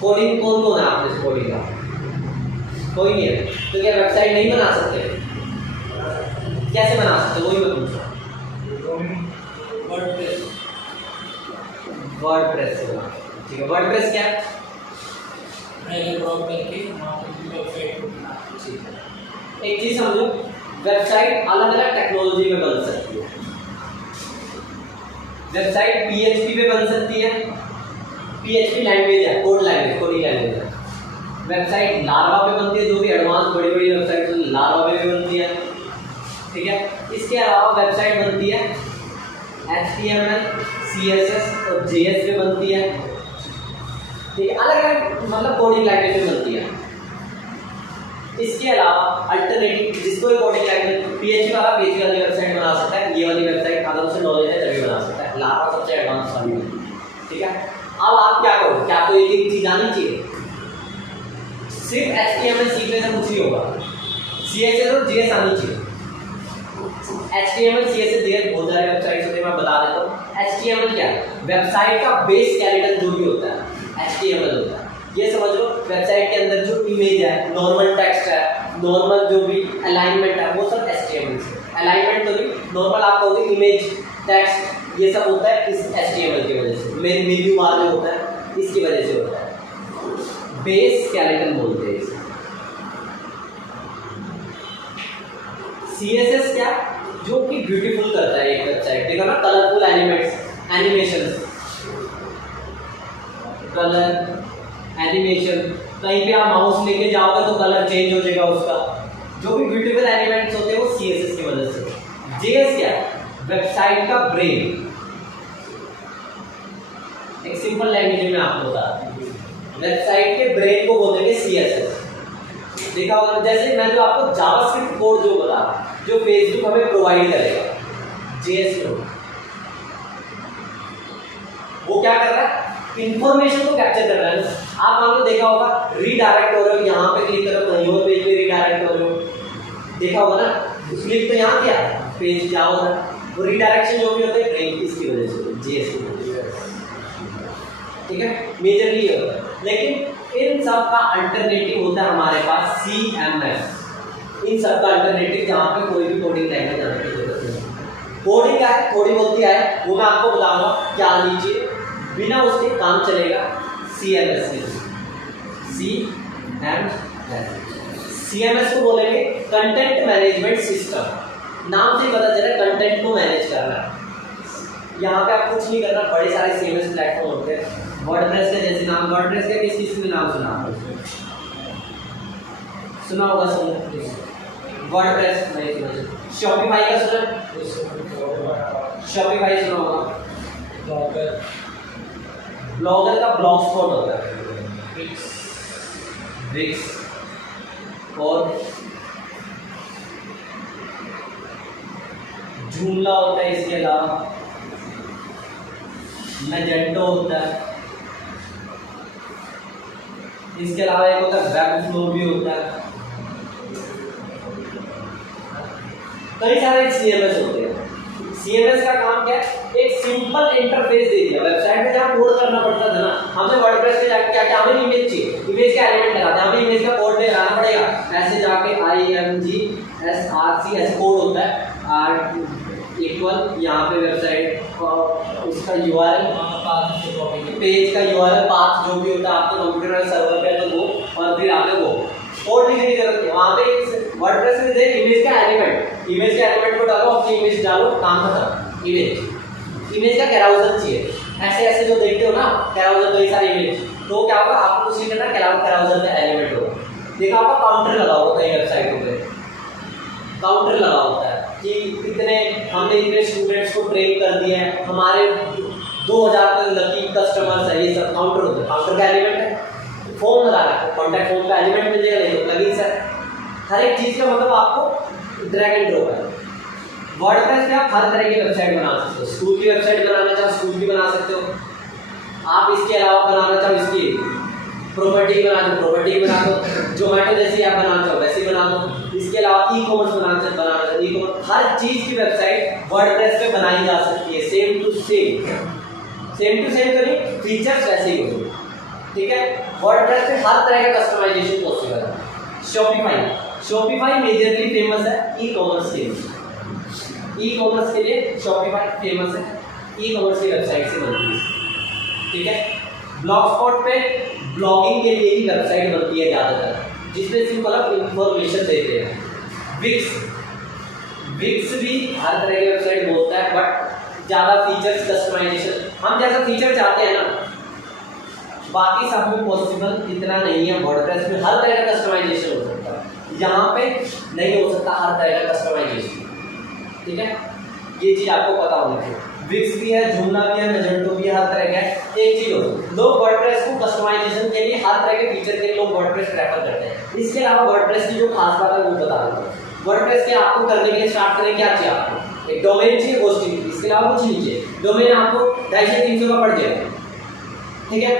कोडिंग कौन है आपने कोडिंग का? कोई नहीं है, तो क्या वेबसाइट नहीं बना सकते? कैसे बना सकते वही मैं पूछ रहा हूँ। वर्डप्रेस से बना, ठीक है। वर्डप्रेस क्या है? एक चीज समझो, वेबसाइट अलग अलग टेक्नोलॉजी में बन सकती है। वेबसाइट PHP पे बन सकती है, PHP लैंग्वेज है, कोडिंग लैंग्वेज है। वेबसाइट लार्वा पे बनती है, जो भी एडवांस बड़ी बड़ी वेबसाइट लार्वा पे भी बनती है, ठीक है। इसके अलावा वेबसाइट बनती है HTML, CSS और JS पे बनती है, ठीक है। अलग अलग मतलब कोडिंग लैंग्वेज में बनती है। इसके अलावा अल्टरनेटिव जिसको भी कोडिंग लैंग्वेज PHP वाली वेबसाइट बना सकता है, ये वाली वेबसाइट अगर उसे नॉलेज है तभी बना सकता है। लार्वा सबसे एडवांस वाली है, ठीक है। अब आप क्या करो, क्या आपको एक चीज आनी चाहिए? सिर्फ HTML सीखने से कुछ नहीं होगा, CSS और JS आनी चाहिए। HTML, CSS, JS बहुत सारे वेबसाइट्स होते हैं, मैं बता देता हूँ। HTML क्या है? वेबसाइट का बेस स्केलेटन जो भी होता है HTML होता है। ये समझ लो वेबसाइट के अंदर जो इमेज है, नॉर्मल टेक्स्ट है, नॉर्मल जो भी अलाइनमेंट है, वो सब HTML से। अलाइनमेंट तो भी नॉर्मल आप कहोगे इमेज, टेक्स्ट, ये सब होता है इस HTML की वजह से। मेन्यू बार जो होता है इसकी वजह से होता है। बेस स्केलेटन बोलते हैं इसे। CSS क्या? जो कि ब्यूटीफुल करता है एक वेबसाइट, देखो ना, colourful elements, animation, colour animation. कहीं पे आप माउस लेके जाओगे तो कलर चेंज हो जाएगा उसका। जो भी ब्यूटीफुल एलिमेंट्स होते हैं वो CSS की वजह से। JS क्या? वेबसाइट का ब्रेन। एक सिंपल लैंग्वेज में आपको बताता हूं, वेबसाइट के ब्रेन को बोलेंगे CSS। देखा होगा, जैसे मैं जो आपको जावास्क्रिप्ट कोड जो बता रहा हूं, जो फेसबुक हमें प्रोवाइड करेगा, JS कोड, वो क्या कर रहा है? इंफॉर्मेशन को कैप्चर कर रहा है। आप मान लो देखा होगा, रीडायरेक्ट हो रहे हो, यहाँ पे क्लिक करो कहीं और पेज पे रीडायरेक्ट हो रहे हो, देखा होगा ना, क्लिक तो यहाँ किया, पेज क्या हो रहा है, वो रीडायरेक्शन जो भी होता है ब्रेन इसकी वजह से, JS की वजह से, ठीक है, मेजरली होता है। लेकिन इन सब का अल्टरनेटिव होता है हमारे पास CMS। इन सब का अल्टरनेटिव जहाँ पे कोई भी कोडिंग लैंग्वेज आने की जरूरत नहीं। कोडिंग का है, थोड़ी बहुत क्या है वो मैं आपको बताऊंगा, क्या लीजिए, बिना उसके काम चलेगा CMS से। CMS को बोलेंगे कंटेंट मैनेजमेंट सिस्टम। नाम से पता चला कंटेंट को मैनेज करना। यहाँ पे आप कुछ नहीं करना, बड़े सारे CMS प्लेटफॉर्म होते हैं। वर्डप्रेस के जैसे नाम, वर्डप्रेस का किस किस में नाम सुना आपने? सुना होगा सब, वर्डप्रेस नहीं सुना। शॉपिफाई का सुना? शॉपिफाई सुना होगा। ब्लॉगर का ब्लॉगस्पॉट होता है, विक्स और जूमला होता है। इसके अलावा मैजेंटो होता है। इसके अलावा एक होता है वेबफ्लो भी होता है। कई सारे CMS होते हैं। CMS का काम क्या है? एक सिंपल इंटरफेस दे दिया। वेबसाइट में जहाँ कोड करना पड़ता था ना, हमें वर्डप्रेस में जाके क्या हमें इमेज चाहिए, इमेज का एलिमेंट लगाते हैं, हमें इमेज का कोड लगाना पड़ेगा। ऐसे जाके IMGSRC ऐसे कोड होता है, R यहाँ पे वेबसाइट उसका URL, पेज का URL पाथ जो भी होता है आपके कंप्यूटर सर्वर पे, तो वो और फिर आपने वो कोड लिखने की जरूरत है। वहाँ पे वर्डप्रेस में दे इमेज का एलिमेंट, इमेज का एलिमेंट को डालो, अपनी इमेज डालो, काम खत्म। इमेज का कैराउजल चाहिए, ऐसे ऐसे जो देखते हो ना कैराउजल, कई सारे इमेज, तो क्या होगा आपको कुछ नहीं करना, कैराउजल का एलिमेंट होगा। देखा आपका काउंटर लगा होगा कई वेबसाइटों पे, काउंटर लगा होता है कि इतने हमने इतने स्टूडेंट्स को ट्रेन कर दिया है, हमारे 2000 तक लकी कस्टमर्स है, ये सब काउंटर होता है। काउंटर का एलिमेंट है। फॉर्म लगाना है, कॉन्टैक्ट फॉर्म का एलिमेंट मिल जाएगा, नहीं तो प्लगइन्स है। हर एक चीज़ का मतलब आपको ड्रैग एंड ड्रॉप है। वर्डप्रेस पे आप हर तरह की वेबसाइट बना सकते हो। स्कूल की वेबसाइट बनाना चाहो स्कूल की बना सकते हो, आप इसके अलावा बनाना चाहो इसकी प्रॉपर्टी बना दो, प्रॉपर्टी बना दो, जोमेटो जैसी आप बनाना चाहो वैसी बना दो। इसके अलावा ई कॉमर्स बनाना चाहो ई कॉमर्स, हर चीज़ की वेबसाइट वर्डप्रेस पे बनाई जा सकती है। सेम टू सेम तो नहीं, फीचर्स वैसे ही होंगे, ठीक है। वर्डप्रेस पे हर तरह का कस्टमाइजेशन पॉसिबल है। शॉपिफाई मेजरली फेमस है ई कॉमर्स के लिए, ई कॉमर्स के लिए शॉपिफाई फेमस है, ई कॉमर्स की वेबसाइट से बनती है, ठीक है। ब्लॉगस्पॉट पे ब्लॉगिंग के लिए ही वेबसाइट बनती है ज़्यादातर, जिसमें सिंपल आप इंफॉर्मेशन देते हैं। विक्स भी हर तरह की वेबसाइट बोलता है, बट ज़्यादा फीचर्स कस्टमाइजेशन हम जैसा फीचर चाहते हैं ना, बाकी सब में पॉसिबल इतना नहीं है। वर्डप्रेस में हर तरह का कस्टमाइजेशन हो सकता है, यहाँ पे नहीं हो सकता हर तरह का कस्टमाइजेशन, ठीक है। ये चीज़ आपको पता होनी चाहिए। विक्स भी है, जूमना भी है, मैजेंटो भी है, हर तरह का है। एक चीज़ हो, लोग वर्डप्रेस को कस्टमाइजेशन के लिए हर तरह के फीचर के लिए लोग वर्डप्रेस प्रेफर करते हैं। इसके अलावा वर्डप्रेस की जो खास बात है वो बता दूँगा। वर्डप्रेस के आपको करने के लिए स्टार्ट करें क्या चाहिए, आपको एक डोमेन चाहिए, होस्टिंग, इसके अलावा कुछ नहीं चाहिए। डोमेन आपको 250-300 का पड़ जाएगा, ठीक है।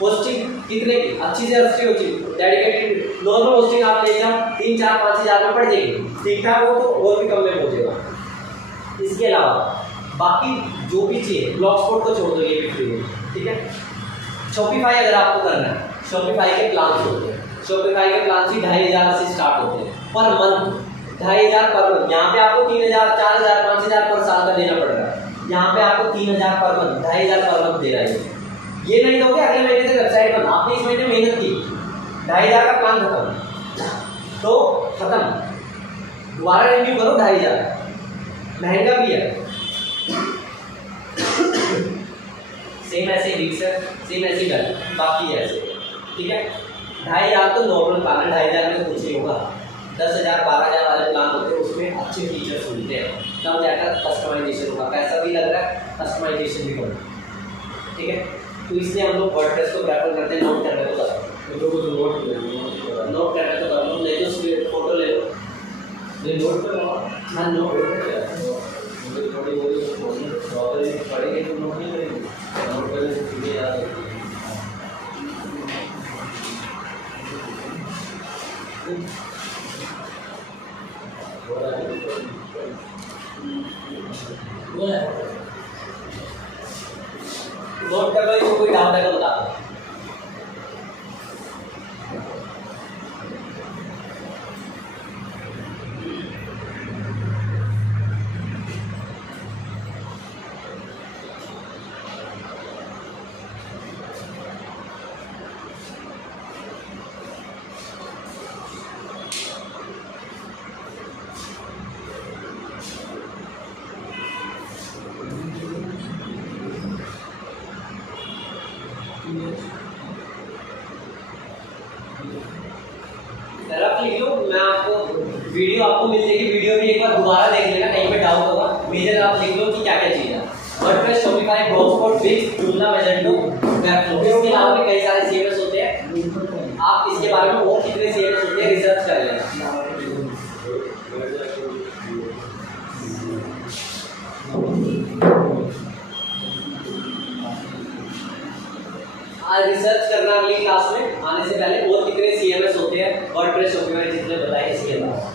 होस्टिंग कितने की, अच्छी से अच्छी होस्टिंग, डेडिकेटेड नॉर्मल होस्टिंग आप ले जाओ 3-4-5 हज़ार में पड़ जाएगी, ठीक ठाक हो तो और भी कम में पहुँचेगा। इसके अलावा बाकी जो भी चाहिए, ब्लॉगस्पॉट को छोड़ दो, ये भी फ्री है, ठीक है। शॉपिफाई अगर आपको करना है, शॉपिफाई के प्लान होते हैं, शॉपिफाई के प्लान ही 2,500 से स्टार्ट होते हैं पर मंथ, 2,500 पर मंथ। यहाँ पे आपको 3,000, 4,000, 5,000 पर साल का देना पड़ेगा, यहाँ पे आपको 3,000 पर मंथ, 2,500 पर मंथ दे रहा है। ये नहीं दोगे अगले महीने से वेबसाइट बंद, आपने इस महीने मेहनत की, 2,500 का प्लान खत्म, तो खत्म, दोबारा रिन्यू करो 2,500, महंगा भी है। सेम ऐसे विक्स है, सेम ऐसे डर, बाकी ऐसे, ठीक है। 2,500 तो नॉर्मल प्लान है, 2,500 में तो कुछ नहीं होगा। 10,000 12,000 वाले प्लान होते हैं, उसमें अच्छे फीचर्स मिलते हैं, तब जाकर कस्टमाइजेशन होगा, पैसा भी लग रहा है, कस्टमाइजेशन भी होगा, ठीक है। तो इसलिए हम लोग वर्डप्रेस को प्रेफर करते हैं। नोट करने को कर नोट करने को कर लो, नहीं तो फोटो ले लो, ये नोट पर हाँ नोट मुझे थोड़ी बहुत पढ़ेंगे तो नोट नहीं करेंगे, नोट करने से चीज़ें याद होती हैं। नोट कर लो, इसको कोई डाउट है तो बता दो। रफ लिख लो, मैं आपको वीडियो आपको मिल जाएगी, वीडियो भी एक बार दोबारा देख लेना, कहीं पे डाउट होगा। मेजर आप लिख लो कि क्या क्या चीज़ है, WordPress, Shopify, Blogspot, Wix, Joomla, Magento, Webflow. इसके अलावा भी कई सारे सीएमएस होते हैं, आप इसके बारे में और कितने सीएमएस होते हैं रिसर्च कर लेना। आज रिसर्च करना अगली क्लास में आने से पहले, और कितने सीएमएस होते हैं वर्डप्रेस, शॉपिफाई जितने बताए इसके अलावा।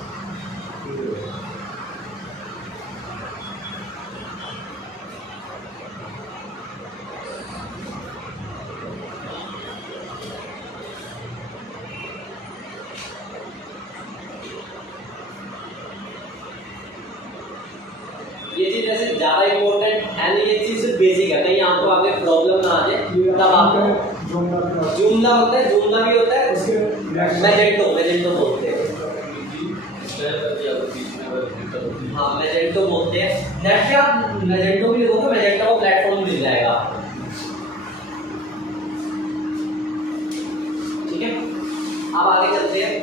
ये चीज वैसे ज्यादा इम्पोर्टेंट है नहीं, ये चीज सिर्फ बेसिक है, कहीं आपको आगे प्रॉब्लम ना आ जाए तब आपको। जूमना होता है, जूमना भी होता है, मैजेंटो बोलते हैं, हाँ मैजेंटो बोलते हैं। नेट पे आप मैजेंटो भी लिखोगे, मैजेंटो का प्लेटफॉर्म मिल जाएगा, ठीक है। अब आगे चलते हैं।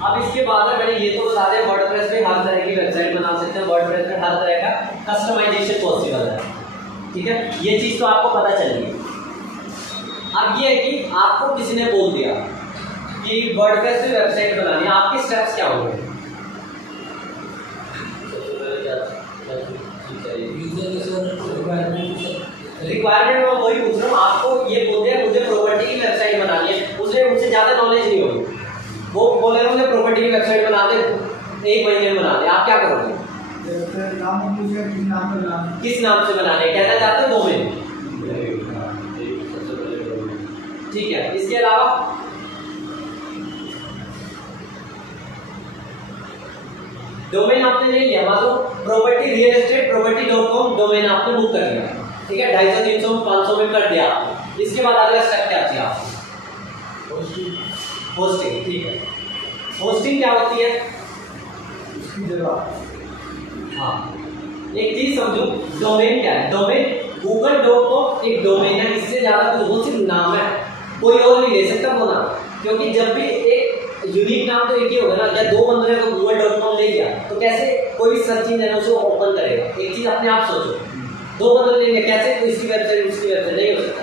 अब इसके बाद में मैंने ये तो बता दिया वर्डप्रेस में हर तरह की वेबसाइट बना सकते हैं, वर्डप्रेस में हर तरह का कस्टमाइजेशन पॉसिबल है, ठीक है। ये चीज़ तो आपको पता चल गई। अब ये है कि आपको किसी ने बोल दिया कि वर्डप्रेस पे वेबसाइट बनानी है, आपके स्टेप्स क्या होंगे? रिक्वायरमेंट में वही पूछ रहा हूँ, आपको ये बोल दिया मुझे प्रॉपर्टी की वेबसाइट बनानी है, उसे ज़्यादा नॉलेज नहीं होगी, वो बोलेगा मुझे प्रॉपर्टी की वेबसाइट बना दे, 1 महीने में बना दे, आप क्या करोगे? किस नाम से बनाने कहना चाहते हो? डोमेन। ठीक है, इसके अलावा डोमेन आपने ले लिया, मान लो property real estate property.com domain आपने बुक कर लिया, ठीक है, 250, 300, 500 में कर दिया आपने। इसके बाद अगला स्टेप क्या चाहिए आपको? होस्टिंग। ठीक है, होस्टिंग क्या होती है? हाँ, एक चीज समझो, डोमेन क्या है? डोमेन google.com एक डोमेन है, इससे ज्यादा कुछ, वो सिर्फ नाम है, कोई और नहीं ले सकता वो नाम, क्योंकि जब भी एक यूनिक नाम तो एक ही होगा ना, जब 2 बंदों ने तो google.com ले लिया तो कैसे कोई भी सर्च इंजन उसे ओपन करेगा? एक चीज अपने आप सोचो, 2 बंदे लेंगे, कैसे कोई इसकी वेबसाइट उसकी वेबसाइट? नहीं हो सकता।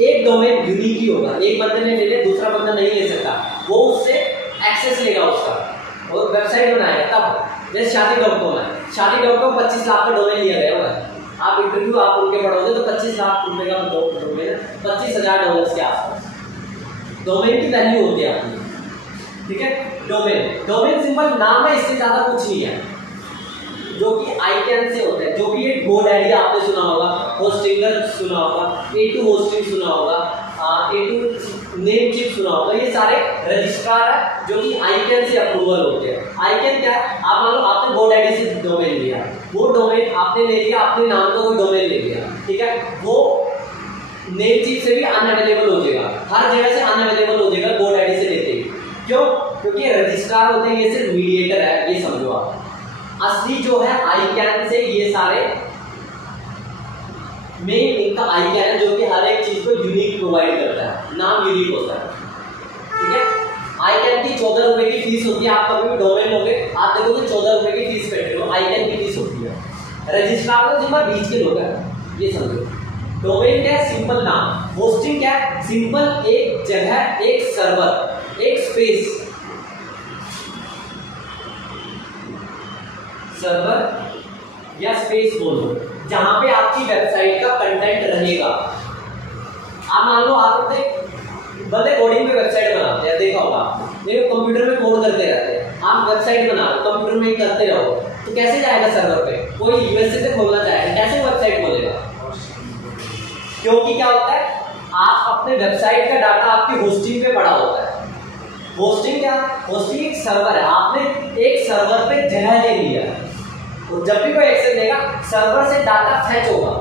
एक डोमेन यूनिक ही होगा, एक बंदे ने ले लिया, दूसरा बंदा नहीं ले सकता, वो उससे एक्सेस लेगा उसका और वेबसाइट बनाएगा तब। जैसे शादी.com है, शादी.com 25 लाख का डोमेन लिया गया हुआ है, आप इंटरव्यू आप उनके पढ़ोगे तो 25 लाख रुपए का डोमेन, $25,000 के आसपास डोमेन की वैल्यू होती है आपकी। ठीक है, डोमेन सिंपल नाम है, इससे ज्यादा कुछ नहीं है, जो कि आइकन से होता है, जो कि ये GoDaddy आपने सुना होगा, होस्टिंगर सुना होगा, A2 होस्टिंग सुना होगा, A2 नेमचीफ सुना होगा, ये सारे रजिस्ट्रार है जो कि आइकन से अप्रूवल होते हैं। आइकन क्या है? आप मान लो आपने GoDaddy से डोमेन लिया, वो डोमेन आपने ले लिया, अपने नाम का कोई डोमेन ले लिया, ठीक है, वो नेमचीफ से भी अनअवेलेबल हो जाएगा, हर जगह से अनअवेलेबल हो जाएगा GoDaddy से लेते ही। क्यों? क्योंकि ये रजिस्ट्रार होते हैं, ये सिर्फ मीडिएटर है, ये समझो आप। असली जो है आइकन से ये सारे मेन इनका आइकन है, जो कि हर एक चीज को यूनिक प्रोवाइड करता है, नाम यूनिक होता है। ठीक है, आइकन की 14 रुपए की फीस होती है, आप कभी भी डोमेन लोगे आप देखोगे 14 रुपए की फीस पे हो, आइकन की फीस होती है। रजिस्ट्रार तो जिम्मा बीच के लोग हैं, ये समझो। डोमेन क्या है? सिंपल नाम। होस्टिंग क्या है? सिंपल एक जगह, एक सर्वर, एक स्पेस, सर्वर या स्पेस बोलो, जहां पे आपकी वेबसाइट का कंटेंट रहेगा। आप मान लो आप बंदे कोडिंग पे वेबसाइट बनाते हैं, देखा होगा आपने, कंप्यूटर में कोड करते रहते हैं, आप वेबसाइट बना लो, कंप्यूटर में ही करते रहो, तो कैसे जाएगा सर्वर पे? कोई यूएसए से खोलना चाहेगा, कैसे वेबसाइट खोलेगा? क्योंकि क्या होता है, आप अपने वेबसाइट का डाटा आपकी होस्टिंग पे पड़ा होता है। होस्टिंग क्या? होस्टिंग एक सर्वर है, आपने एक सर्वर पे जगह ले लिया, तो जब भी कोई एक्सेस देगा सर्वर से डाटा फैच होगा,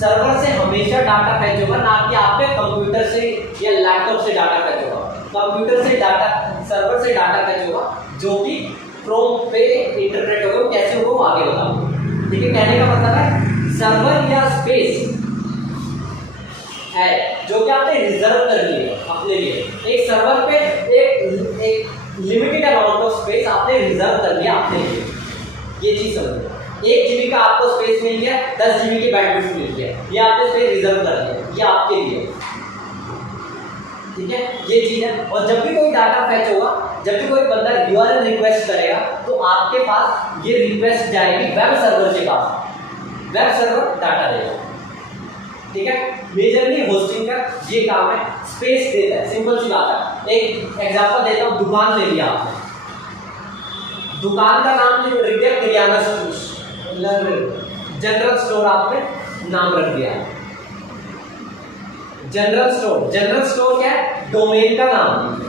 सर्वर से हमेशा डाटा फैच होगा, ना कि आपके कंप्यूटर से या लैपटॉप से डाटा फैच होगा। कंप्यूटर से डाटा, सर्वर से डाटा फैच होगा, जो कि क्रोम पे इंटरप्रेट होगा, कैसे होगा वो आगे बताऊंगा। ठीक है, कहने का मतलब है सर्वर या स्पेस है जो कि आपने रिजर्व कर लिया अपने लिए, एक सर्वर पे एक लिमिटेड अमाउंट ऑफ स्पेस आपने रिजर्व कर लिया अपने लिए, ये चीज समझो। 1 GB का आपको स्पेस मिल गया, 10 GB की बैंडविड्थ मिल गया, ये आपने स्पेस रिजर्व कर लिया, ये आपके लिए। ठीक है, ये चीज है। और जब भी कोई डाटा फैच होगा, जब भी कोई बंदा URL रिक्वेस्ट करेगा, तो आपके पास ये रिक्वेस्ट जाएगी वेब सर्वर के पास, वेब सर्वर डाटा देगा। ठीक है, मेजरली होस्टिंग का ये काम है, स्पेस देता है, सिंपल सी बात है। एक एग्जांपल देता हूँ, दुकान ले लिया आपने, दुकान का नाम लिख दिया किराना जनरल स्टोर, आपने नाम रख दिया जनरल स्टोर। जनरल स्टोर क्या है? डोमेन का नाम।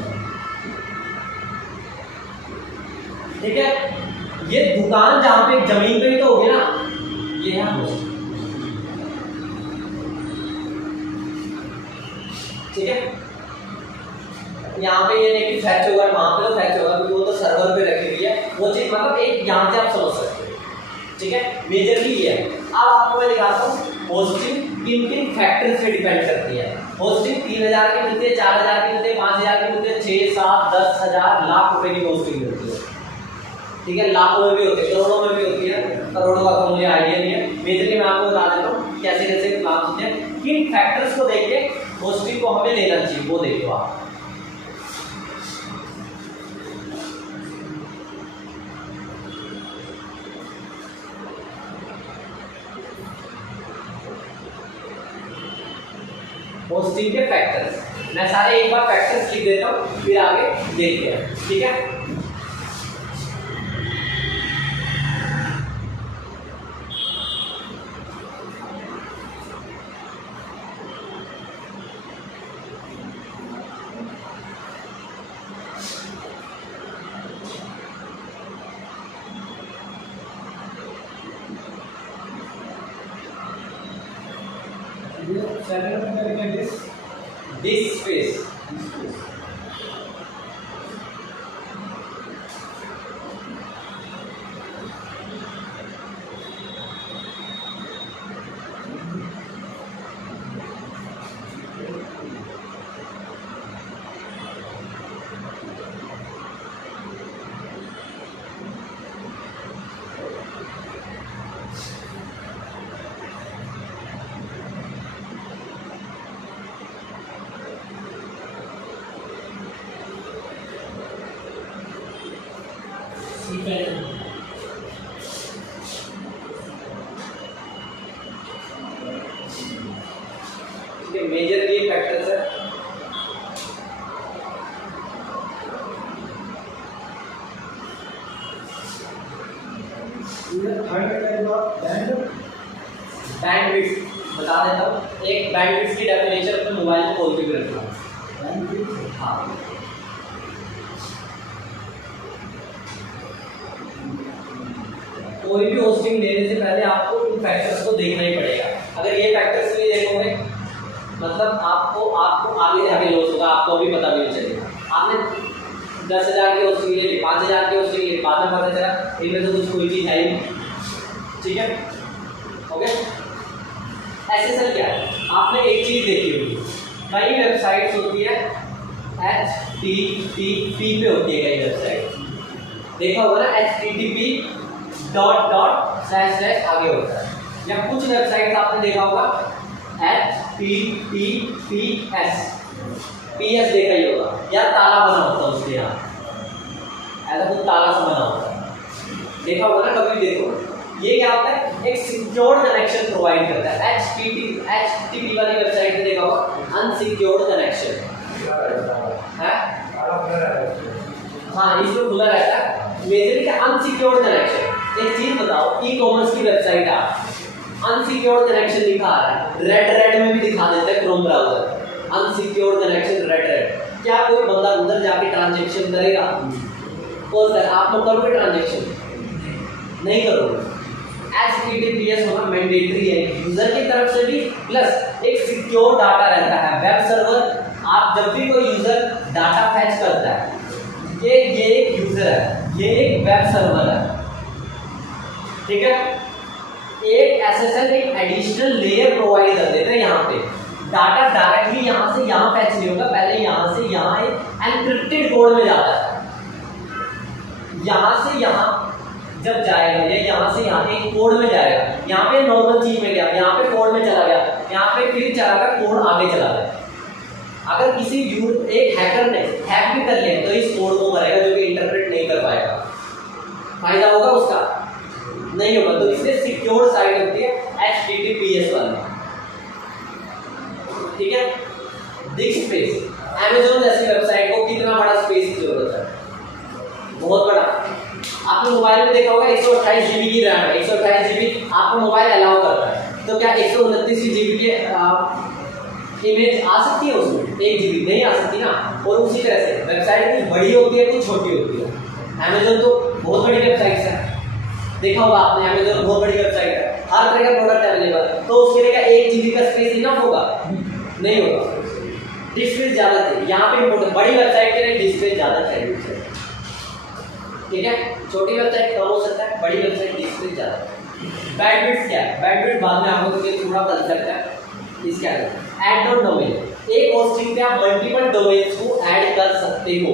ठीक है, ये दुकान जहां पे जमीन पे ही तो होगी ना, ये है होस्ट। ठीक है, यहाँ पे ये नहीं कि फैच होगा, वहां पे तो फैच होगा, क्योंकि वो तो सर्वर पे रखी हुई है वो चीज, मतलब एक यहाँ से आप समझ सकते हो। ठीक है, मेजरली ये है। अब आपको मैं दिखाता हूँ होस्टिंग किन किन फैक्टर से डिपेंड करती है। होस्टिंग 3000 की मिलती है, 4000 की मिलती है, 5000 की मिलती है, 6, 7, 10 हजार, लाख रुपए की होस्टिंग मिलती है। ठीक है, लाखों में भी होती है, करोड़ों में भी होती है, करोड़ों का तो मुझे आइडिया नहीं है। मेजरली मैं आपको बता देता हूँ कैसे कैसे काम होते हैं। किन फैक्टर्स को देख के होस्टिंग को हमें लेना चाहिए, वो देखो आप। होस्टिंग के फैक्टर्स, मैं सारे एक बार फैक्टर्स लिख देता हूँ, फिर आगे देखते हैं, ठीक है। This space. मेजर ये फैक्टर्स है। बैंडविड्थ बता देता हूँ, एक बैंडविड्थ की डेफिनेशन अपने मोबाइल में खोल के भी रखना। हाँ, कोई भी होस्टिंग लेने से पहले आपको इन फैक्टर्स को देखना ही पड़ेगा। अगर ये फैक्टर्स नहीं देखोगे मतलब आपको आगे जाके लॉस होगा, आपको अभी पता भी नहीं चलेगा। आपने 10,000 की होस्टिंग ले ली, 5,000 की होस्टिंग ले ली, बाद में पता चला इनमें तो कुछ कोई चीज़ है ही नहीं, ठीक है। ओके, एसएसएल क्या है? आपने एक चीज़ देखी होगी, कई वेबसाइट्स होती है HTTP पे होती है, कई वेबसाइट देखा होगा ना, HTTP .. आगे होता है, या कुछ वेबसाइट आपने देखा होगा HTTPS PS देखा ही होगा, या ताला बना होता है उसके यहाँ, ऐसा कुछ ताला सा बना होता है, देखा होगा ना कभी। देखो ये क्या होता है, एक सिक्योर्ड कनेक्शन प्रोवाइड करता है। HTTP वाली वेबसाइट पे देखा होगा अनसिक्योर्ड कनेक्शन है, हाँ इसमें खुला रहता है। मेजरली क्या, अनसिक्योर्ड कनेक्शन। एक चीज बताओ, ई कॉमर्स की वेबसाइट आप अनसिक्योर्ड कनेक्शन दिखा रहा है, रेड में भी दिखा देता है Chrome browser, unsecured connection red. क्या कोई बंदा उधर जाके ट्रांजेक्शन करेगा? और सर आप लोग करोगे ट्रांजेक्शन? नहीं करोगे। HTTPS होना मैंडेटरी है यूजर की तरफ से भी, प्लस एक सिक्योर डाटा रहता है। वेब सर्वर, आप जब भी कोई यूजर डाटा फैच करता है, ये एक यूजर है, ये एक वेब सर्वर है, ठीक है। एक SSL एक एडिशनल लेयर प्रोवाइड कर देता है यहाँ पे, डाटा डायरेक्टली यहाँ से यहाँ फैच नहीं होगा, पहले यहाँ से यहाँ एक एनक्रिप्टेड कोड में जाता है, यहाँ से यहाँ जब जाएगा या यहाँ से यहाँ एक कोड में जाएगा, यहाँ पे नॉर्मल चीज में गया, यहाँ पे कोड में चला गया, यहाँ पे फिर चला गया, कोड आगे चला गया। अगर किसी एक हैकर ने हैक भी कर लिया तो इस कोड को करेगा, जो कि इंटरप्रेट नहीं कर पाएगा। फायदा होगा उसका? नहीं होगा। तो इसलिए सिक्योर साइट होती है HTTPS वाली, ठीक है। दिस स्पेस, अमेज़न जैसी वेबसाइट को कितना बड़ा स्पेस की जरूरत है? बहुत बड़ा। आपने मोबाइल में देखा होगा 128 GB की रैम है, 128 GB आपका मोबाइल अलाउ करता है, तो क्या 129 GB की इमेज आ सकती है उसमें? 1 GB नहीं आ सकती ना। और उसी तरह से वेबसाइट कुछ बड़ी होती है, कुछ छोटी होती है। अमेज़न तो बहुत बड़ी वेबसाइट है, देखा होगा आपने, अमेज़न बहुत बड़ी वेबसाइट है, हर तरह का प्रोडक्ट अवेलेबल है, तो उसके लिए क्या 1 GB का स्पेस इनफ होगा? नहीं होगा, डिस्क स्पेस ज़्यादा चाहिए। यहाँ पे इम्पोर्टेंट, बड़ी वेबसाइट के लिए डिस्क स्पेस ज़्यादा चाहिए, ठीक है। छोटी वेबसाइट कम हो सकता है, बड़ी वेबसाइट डिस्क स्पेस ज़्यादा। बैंडविड्थ क्या है? बैंडविड्थ बाद में आपको थोड़ा कंसेप्ट है इसके आगे। ऐड ऑन डोमेन, एक होस्टिंग पे आप मल्टीपल डोमेन्स को ऐड कर सकते हो,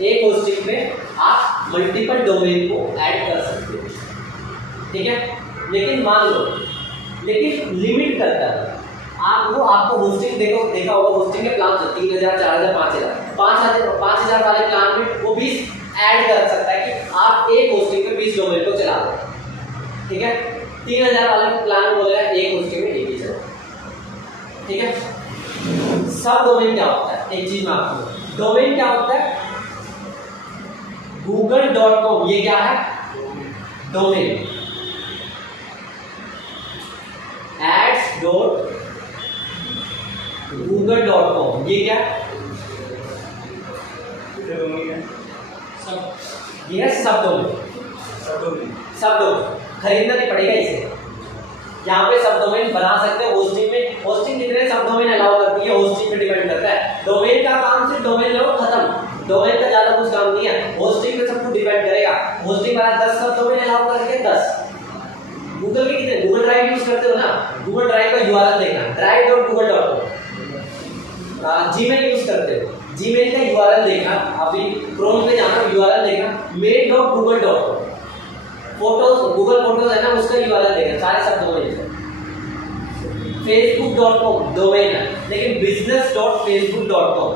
एक होस्टिंग पे आप मल्टीपल डोमेन को ऐड कर सकते हो, ठीक है। लेकिन मान लो, लेकिन लिमिट करता है, आपको होस्टिंग देखा होगा, होस्टिंग के प्लान 3000, 4000, 5000 5000 वाले प्लान में वो 20 ऐड कर सकता है कि आप एक होस्टिंग पे 20 डोमेन को चला लो, ठीक है। 3000 वाले प्लान में बोलेगा एक होस्टिंग में 1 ही चला, ठीक है। सब डोमेन क्या होता है, एक चीज में आपको डोमेन क्या होता है, google.com ये क्या है, डोमेन। ads.google.com ये क्या, ये है सब डोमेन। खरीदना नहीं पड़ेगा इसे, यहाँ पे सब डोमेन बना सकते हैं। होस्टिंग में होस्टिंग कितने सब डोमेन अलाउ करती है, होस्टिंग पे डिपेंड करता है। डोमेन का काम सिर्फ डोमेन लो खत्म, डोमेन का ज्यादा कुछ काम नहीं है। होस्टिंग पे सब कुछ डिपेंड करेगा। होस्टिंग वाला 10 सब डोमेन अलाउ करके 10। गूगल के कितने, गूगल ड्राइव यूज करते हो ना, गूगल ड्राइव का यूआरएल देखना drive.google.com। जीमेल यूज करते हो, जीमेल का यूआरएल देखना, अभी क्रोम पे जाना यूआरएल देखना mail.google.com। फोटोज गूगल फोटोज है ना, उसका यूआरएल देखना, सारे सब डोमेन है। facebook.com डोमेन है, लेकिन business.facebook.com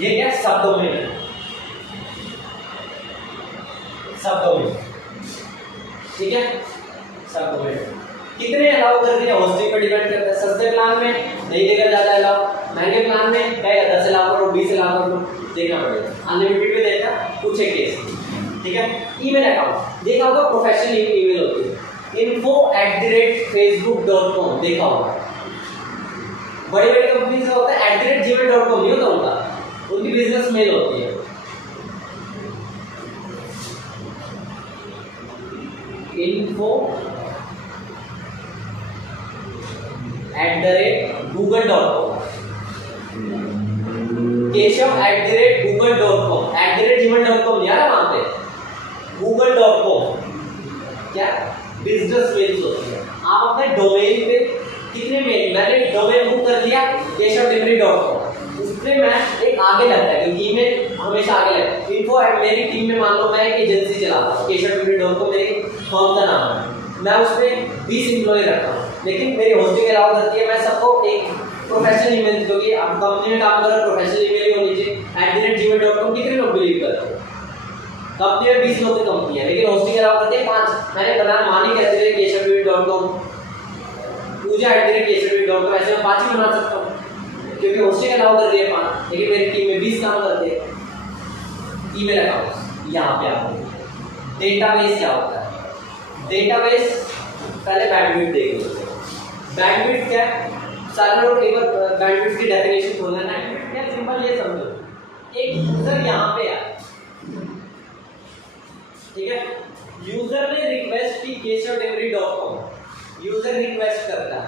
ये क्या सब डोमेन है, सब डोमेन, ठीक है। सब डोमेन कितने अलाउ कर दिया, होस्टिंग पर डिपेंड करता है। सस्ते प्लान में नहीं देगा ज्यादा अलाउ, महंगे प्लान में क्या 10 अलाउ करो, 20 अलाउ करो, देखना पड़ेगा। अनलिमिटेड में देगा कुछ है केस, ठीक है। ईमेल अकाउंट देखा होगा, प्रोफेशनल ईमेल होती है, info@facebook.com देखा होगा। बड़ी बड़ी कंपनी से होता है @gmail.com नहीं होता उनका, उनकी बिजनेस मेल होती है। info@google.com, केशव@google.com, @gmail.com नहीं आ रहा वहां पे, google.com क्या बिजनेस मेल्स होती है। आप अपने डोमेन पे कितने मेल, मैंने डोमेन बुक कर लिया केशव.com, उसमें मैं एक आगे लगता है क्योंकि ईमेल हमेशा आगे लगता है। इन्फो मेरी टीम में मान लो मैं एक एजेंसी चलाता हूँ, केशव.com मेरी फर्म का नाम है, मैं उसमें 20 एम्प्लॉय रखता हूँ, लेकिन मेरी होस्टिंग अलाउ करती है मैं सबको एक प्रोफेशनल ईमेल, क्योंकि आप कंपनी में काम कर रहे हो प्रोफेशनल ईमेल ही होनी चाहिए। @gmail.com कितने लोग बिलीव करते हैं, कंपनी में 20 लोग की कंपनी है, लेकिन होस्टिंग अलाउ करते हैं 5। मैंने बनाया मानी कहते हैं केशव.com, पूजा @केशव.com, ऐसे मैं 5 ही बना सकता हूँ क्योंकि होस्टिंग अलाउ कर रही है 5, लेकिन मेरी टीम में 20 काम करते हैं। ईमेल अकाउंट यहाँ पे आप डेटाबेस क्या होता है, डेटाबेस पहले बैंडविड्थ देख लो। बैंडविड्थ क्या है, सारे लोग एक बार बैंडविड्थ की डेफिनेशन खोलना है। क्या सिंपल ये समझो, एक यूजर यहाँ पे है, ठीक है, यूजर ने रिक्वेस्ट की केशव.com, यूजर रिक्वेस्ट करता है,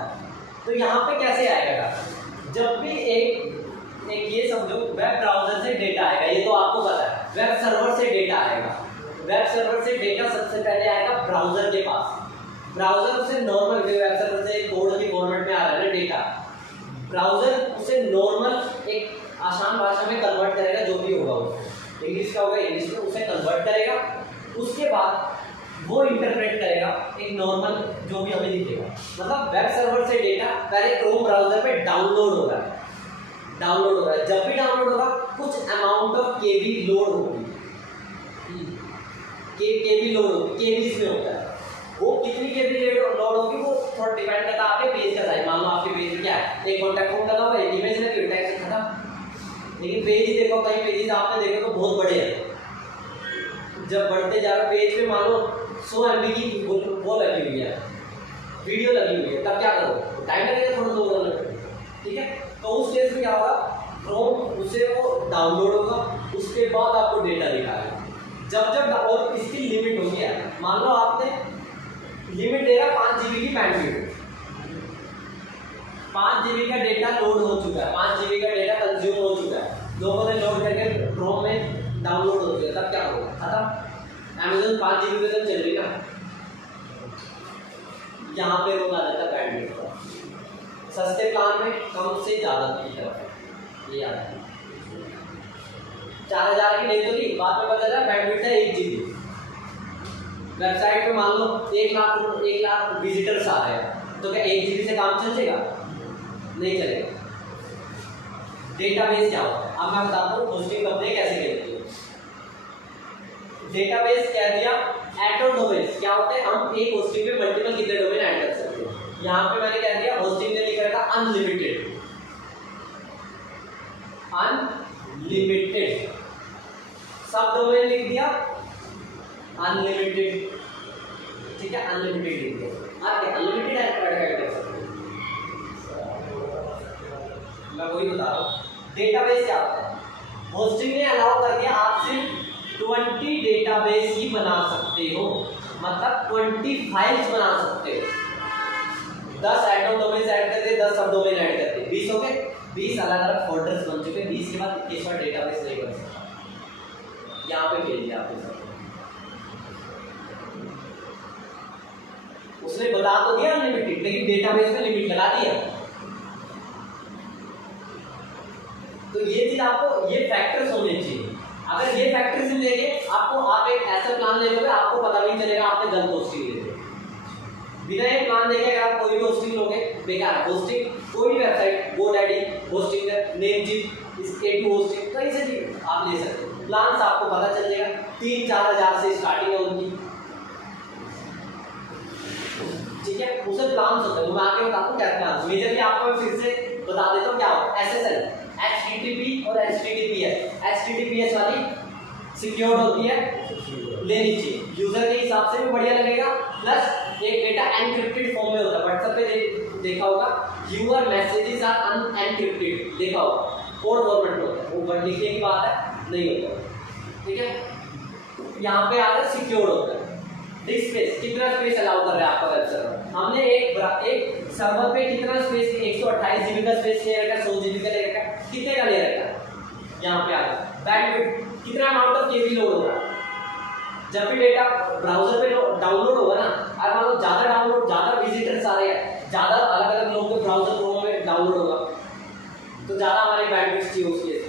तो यहाँ पे कैसे आएगा, जब भी एक ये समझो वेब ब्राउजर से डेटा आएगा, ये तो आपको पता है, वेब सर्वर से डेटा आएगा, वेब सर्वर से डेटा सबसे पहले आएगा ब्राउजर के पास। ब्राउजर उसे नॉर्मल, वेब सर्वर से कोड की फॉर्मेट में आ रहा है डेटा, ब्राउजर उसे नॉर्मल एक आसान भाषा में कन्वर्ट करेगा, जो भी होगा उसको, इंग्लिश का होगा इंग्लिश में, उसे कन्वर्ट करेगा, उसके बाद वो इंटरप्रेट करेगा एक नॉर्मल जो भी हमें दिखेगा। मतलब वेब सर्वर से डेटा पहले क्रोम ब्राउजर पे डाउनलोड होगा, डाउनलोड होगा, जब भी डाउनलोड होगा कुछ अमाउंट ऑफ केबी लोड होगी, केबी लोड होगी, केबीज में होता है, वो कितनी केबी लोड होगी वो थोड़ा डिपेंड करता है आपके पेज का साइज। मान लो आपके पेज क्या है, एक कॉन्टैक्ट फॉर्म लगा हुआ है, एक इमेज लगी, टैक्स खत्म। लेकिन पेज देखो, कई पेजेस आपने देखे तो बहुत बड़े हैं, जब बढ़ते जा रहे पेज पे मान लो 100 MB की वो लगी हुई है, वीडियो लगी हुई है, तब क्या करो, टाइम लगेगा थोड़ा 2 मिनट, ठीक है। तो उस केस में क्या होगा, क्रोम उसे वो डाउनलोड होगा, उसके बाद आपको डेटा दिखाएगा। जब और इसकी लिमिट होगी है, मान लो आपने लिमिट देगा 5 GB की बैंडविड्थ, 5 GB का डेटा लोड हो चुका है, 5 GB का डेटा कंज्यूम हो चुका है, लोगों ने लोड करके क्रोम में डाउनलोड हो गया, तब क्या होगा, खत्म। Amazon 5 GB पे तक चल रही ना, यहाँ पे रोक आ जाता है बैंडविड्थ का। सस्ते प्लान में कम से ज़्यादा की तरफ ये आता है। 4000 की नहीं तो ली, बाद में पता चला बैंडविड्थ है 1 GB। वेबसाइट पे मान लो 1 लाख विजिटर्स आ रहे हैं, तो क्या 1 GB से काम चलेगा? नहीं चलेगा। डेटाबेस क्या होता है? अब मैं बताता हूँ होस्टिंग कंपनी कैसे करती है। डेटाबेस कह दिया, एटो डोमेन क्या होते हैं? हम एक होस्टिंग में मल्टीपल कितने डोमेन ऐड कर सकते हैं। यहाँ पे मैंने कह दिया होस्टिंग ने लिखा था अनलिमिटेड, अनलिमिटेड। सब डोमेन लिख दिया अनलिमिटेड, ठीक है, अनलिमिटेड लिख दिया। आगे अनलिमिटेड ऐड कर सकते हैं। मैं वही बता रहा हूँ। डेटाबेस क्या होता है? होस्टिंग ने अलाउ कर दिया आप सिर्फ 20 डेटाबेस ही बना सकते हो, मतलब 20 फाइल्स बना सकते हो। 10 एटो डोमेन ऐड कर दिए, 10 सब डोमेन ऐड कर दिए, 20 हो गए। 20 अलग अलग फोल्डर्स बन चुके। 20 के बाद 21वां डेटाबेस नहीं बन सकता। यहाँ पे खेल दिया आपके साथ। उसने बता तो दिया अनलिमिटेड, लेकिन डेटाबेस में लिमिट लगा दिया। तो ये चीज आपको, ये फैक्टर्स होने चाहिए। अगर ये फैक्टर्स नहीं लेंगे आपको, आप एक ऐसा प्लान ले लोगे आपको पता नहीं चलेगा आपने गलत होस्टिंग ले ली। बिना ये प्लान देखे अगर आप कोई भी होस्टिंग लोगे बेकार है। होस्टिंग कोई भी वेबसाइट, GoDaddy होस्टिंग है, नेमजिप, A2 होस्टिंग, कहीं से भी आप ले सकते हो। प्लान आपको पता चल जाएगा, 3-4 हज़ार से स्टार्टिंग है उनकी, ठीक है। उसे प्लान होता है, मैं आगे बताता हूँ क्या प्लान। मेजरली आपको फिर से बता देता हूँ क्या होता है। SSL, HTTP और HTTPS। HTTPS वाली सिक्योर्ड होती है, लेनी चाहिए। यूजर के हिसाब से भी बढ़िया लगेगा, प्लस एक डेटा एनक्रिप्टेड फॉर्म में होता है। व्हाट्सएप पे देखा होगा, यूर मैसेजेस आर अनएनक्रिप्टेड, देखा होगा, कोड फॉर्मेट में होता है। वो लिखने की बात है, नहीं होता, ठीक है। यहाँ पे आकर सिक्योर्ड होता है। डिस्क स्पेस, कितना स्पेस अलाउ कर रहा है आपका वेब सर्वर? हमने एक सर्वर पे कितना स्पेस, 128 GB का स्पेस ले रखा है, 100 GB का ले रखा है, कितने का ले रखा है? यहाँ पे आगे बैंडविड्थ, कितना अमाउंट ऑफ केबी लोड होगा। जब भी डेटा ब्राउजर पे डाउनलोड होगा ना, अगर मान लो ज्यादा डाउनलोड, ज्यादा विजिटर्स आ रहे हैं, ज्यादा अलग अलग लोगों के ब्राउजर क्रोम में डाउनलोड होगा, तो ज्यादा हमारी बैंडविड्थ चाहिए उसके लिए।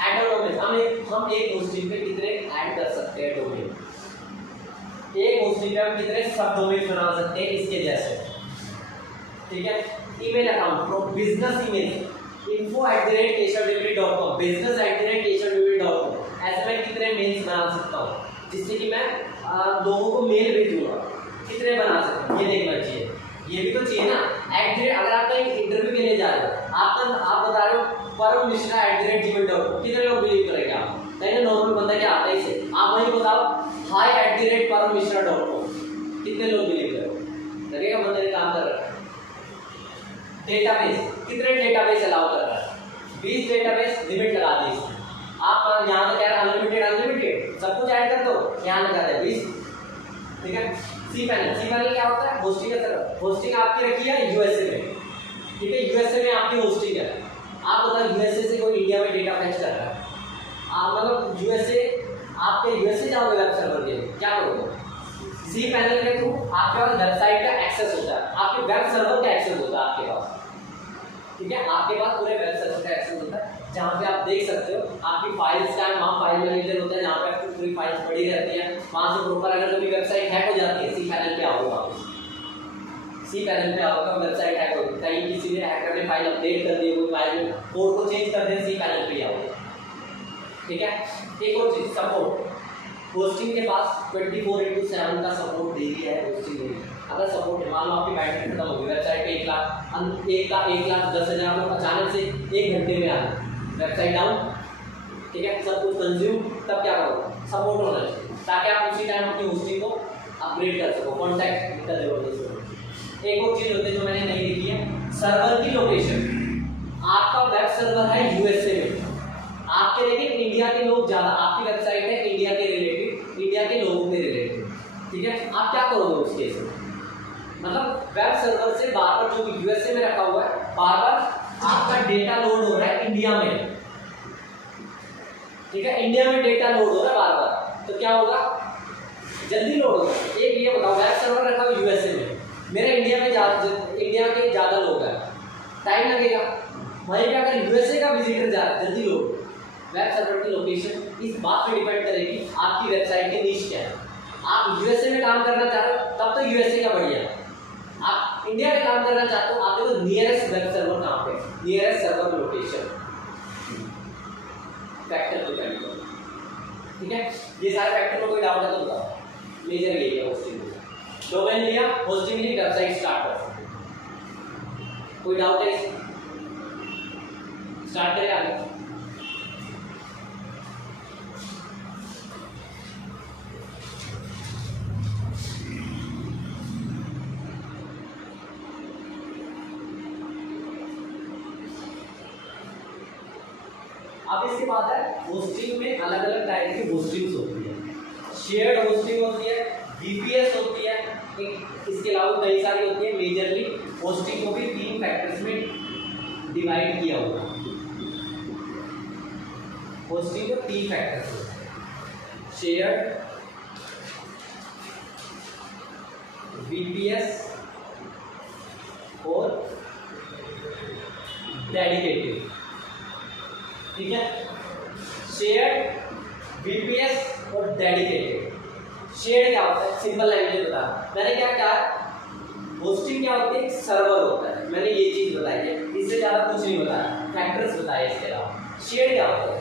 ऐड डोमेन, हम एक होस्टिंग पे कितने ऐड कर सकते हैं डोमेन, एक होस्टिंग पे हम कितने सब डोमेन बना सकते हैं इसके जैसे, ठीक है। Email account, business email, info@keshavdevi.com, business@keshavdevi.com, ऐसे मैं कितने मेल्स बना सकता हूँ जिससे कि मैं लोगों को मेल भेजूंगा, कितने बना सकता हूँ ये देखना चाहिए। ये भी तो चाहिए ना। अगर आप कहीं इंटरव्यू के लिए जा रहे हो, आप बता रहे हो परम मिश्रा @gmail.com, कितने लोग बिलीव करेंगे आप? नहीं ना, नॉर्मल बंदा क्या आता है इसे। आप वही बताओ hi@paramishra.com, कितने लोग बिलीव करेंगे? लगेगा बंदे ने काम कर रहा है। डेटाबेस, कितने डेटाबेस अलाउ कर रहा है? 20 डेटाबेस लिमिट लगा दी इसमें। आप यहाँ तो कह रहे हैं अनलिमिटेड सब कुछ ऐड कर दो, यहाँ लगा दे 20, ठीक है। सी पैनल क्या होता है? होस्टिंग का तरफ। होस्टिंग आपकी रखी है USA में, ठीक है, USA में आपकी होस्टिंग है। आप बताओ USA से कोई इंडिया में डेटा फेच कर रहा है, आप मतलब USA, आपके USA जाओगे वेब सर्वर के लिए, क्या करोगे? सी पैनल के थ्रू आपके पास वेबसाइट का एक्सेस होता है, आपके वेब सर्वर का एक्सेस होता है आपके पास, ठीक है। आपके पास पूरे वेब सर्वर का एक्सेस होता है, जहाँ पे आप देख सकते हो आपकी फाइल्स का, वहाँ फाइल मैनेजर होता है जहाँ पे आपकी पूरी फाइल्स पड़ी रहती है। वहाँ से प्रॉपर अगर कभी वेबसाइट हैक हो जाती है, सी पैनल पे आओगे वापस, सी पैनल पे आओगे, वेबसाइट हैक होगी, कहीं किसी ने हैकर ने फाइल अपडेट कर दी, कोई फाइल में कोड को चेंज कर दे, सी पैनल पे आओगे, ठीक है। एक और चीज, सपोर्ट। होस्टिंग के पास 24/7 का सपोर्ट दे दिया है होस्टिंग ने। अगर सपोर्ट, मान लो आपकी बैटरी खत्म हो गई, वेबसाइट पे 1,10,000 लोग अचानक से 1 घंटे में आ गए, वेबसाइट डाउन, ठीक है, सब कुछ कंज्यूम, तब क्या करोगे? सपोर्ट होना चाहिए ताकि आप उसी टाइम अपनी होस्टिंग को अपग्रेड कर सको, कॉन्टैक्ट कर जरूरत। एक और चीज़ होती है जो मैंने नहीं लिखी है, सर्वर की लोकेशन। आपका वेब सर्वर है USA में, आपके लेकिन इंडिया के लोग ज़्यादा, आपकी वेबसाइट है इंडिया के रिलेटेड, इंडिया के लोगों के रिलेटेड, ठीक है। आप क्या करोगे उस केस में? मतलब वेब सर्वर से बार बार जो USA में रखा हुआ है, बार बार आपका डेटा लोड हो रहा है इंडिया में, ठीक है, इंडिया में डेटा लोड हो रहा है बार बार, तो क्या होगा? जल्दी लोड होगा। एक ये बताओ, वेब सर्वर रखा हुआ USA में, मेरे इंडिया के ज़्यादा लोग हैं, टाइम लगेगा। वहीं पे अगर USA का विजिटर जा रहा है, जल्दी लोड, वेब सर्वर की लोकेशन इस बात पे डिपेंड करेगी आपकी वेबसाइट की नीश क्या है। आप यूएसए में काम करना चाह रहे हो तब तो यूएसए का बढ़िया है। आप इंडिया में काम करना चाहते हो, आप देखो नियरेस्ट वेब सर्वर कहाँ पे, नियरेस्ट सर्वर लोकेशन फैक्टर पे डिपेंड करो। ठीक है, ये सारे फैक्टर में कोई डाउट है तो बताओ। मेजर यही है होस्टिंग में, डोमेन लिया, होस्टिंग ली, वेबसाइट स्टार्ट कर सकते हो। कोई डाउट है? स्टार्ट करें आगे। अब इसके बाद है होस्टिंग में अलग अलग टाइप की होस्टिंग्स होती है। शेयर्ड होस्टिंग होती है, वीपीएस होती है, इसके अलावा कई सारी होती है। मेजरली होस्टिंग को भी 3 फैक्टर्स में डिवाइड किया हुआ है। होस्टिंग को 3 फैक्टर्स होते हैं, शेयर्ड, वीपीएस और डेडिकेटेड। ठीक है, शेयर्ड, वीपीएस और डेडिकेटेड। शेयर्ड क्या होता है? सिंपल लैंग्वेज बता, मैंने क्या कहा, होस्टिंग क्या होती है? एक सर्वर होता है, मैंने ये चीज बताई है, इससे ज्यादा कुछ नहीं बताया, फैक्टर्स बताए इसके अलावा। शेयर्ड क्या होता है?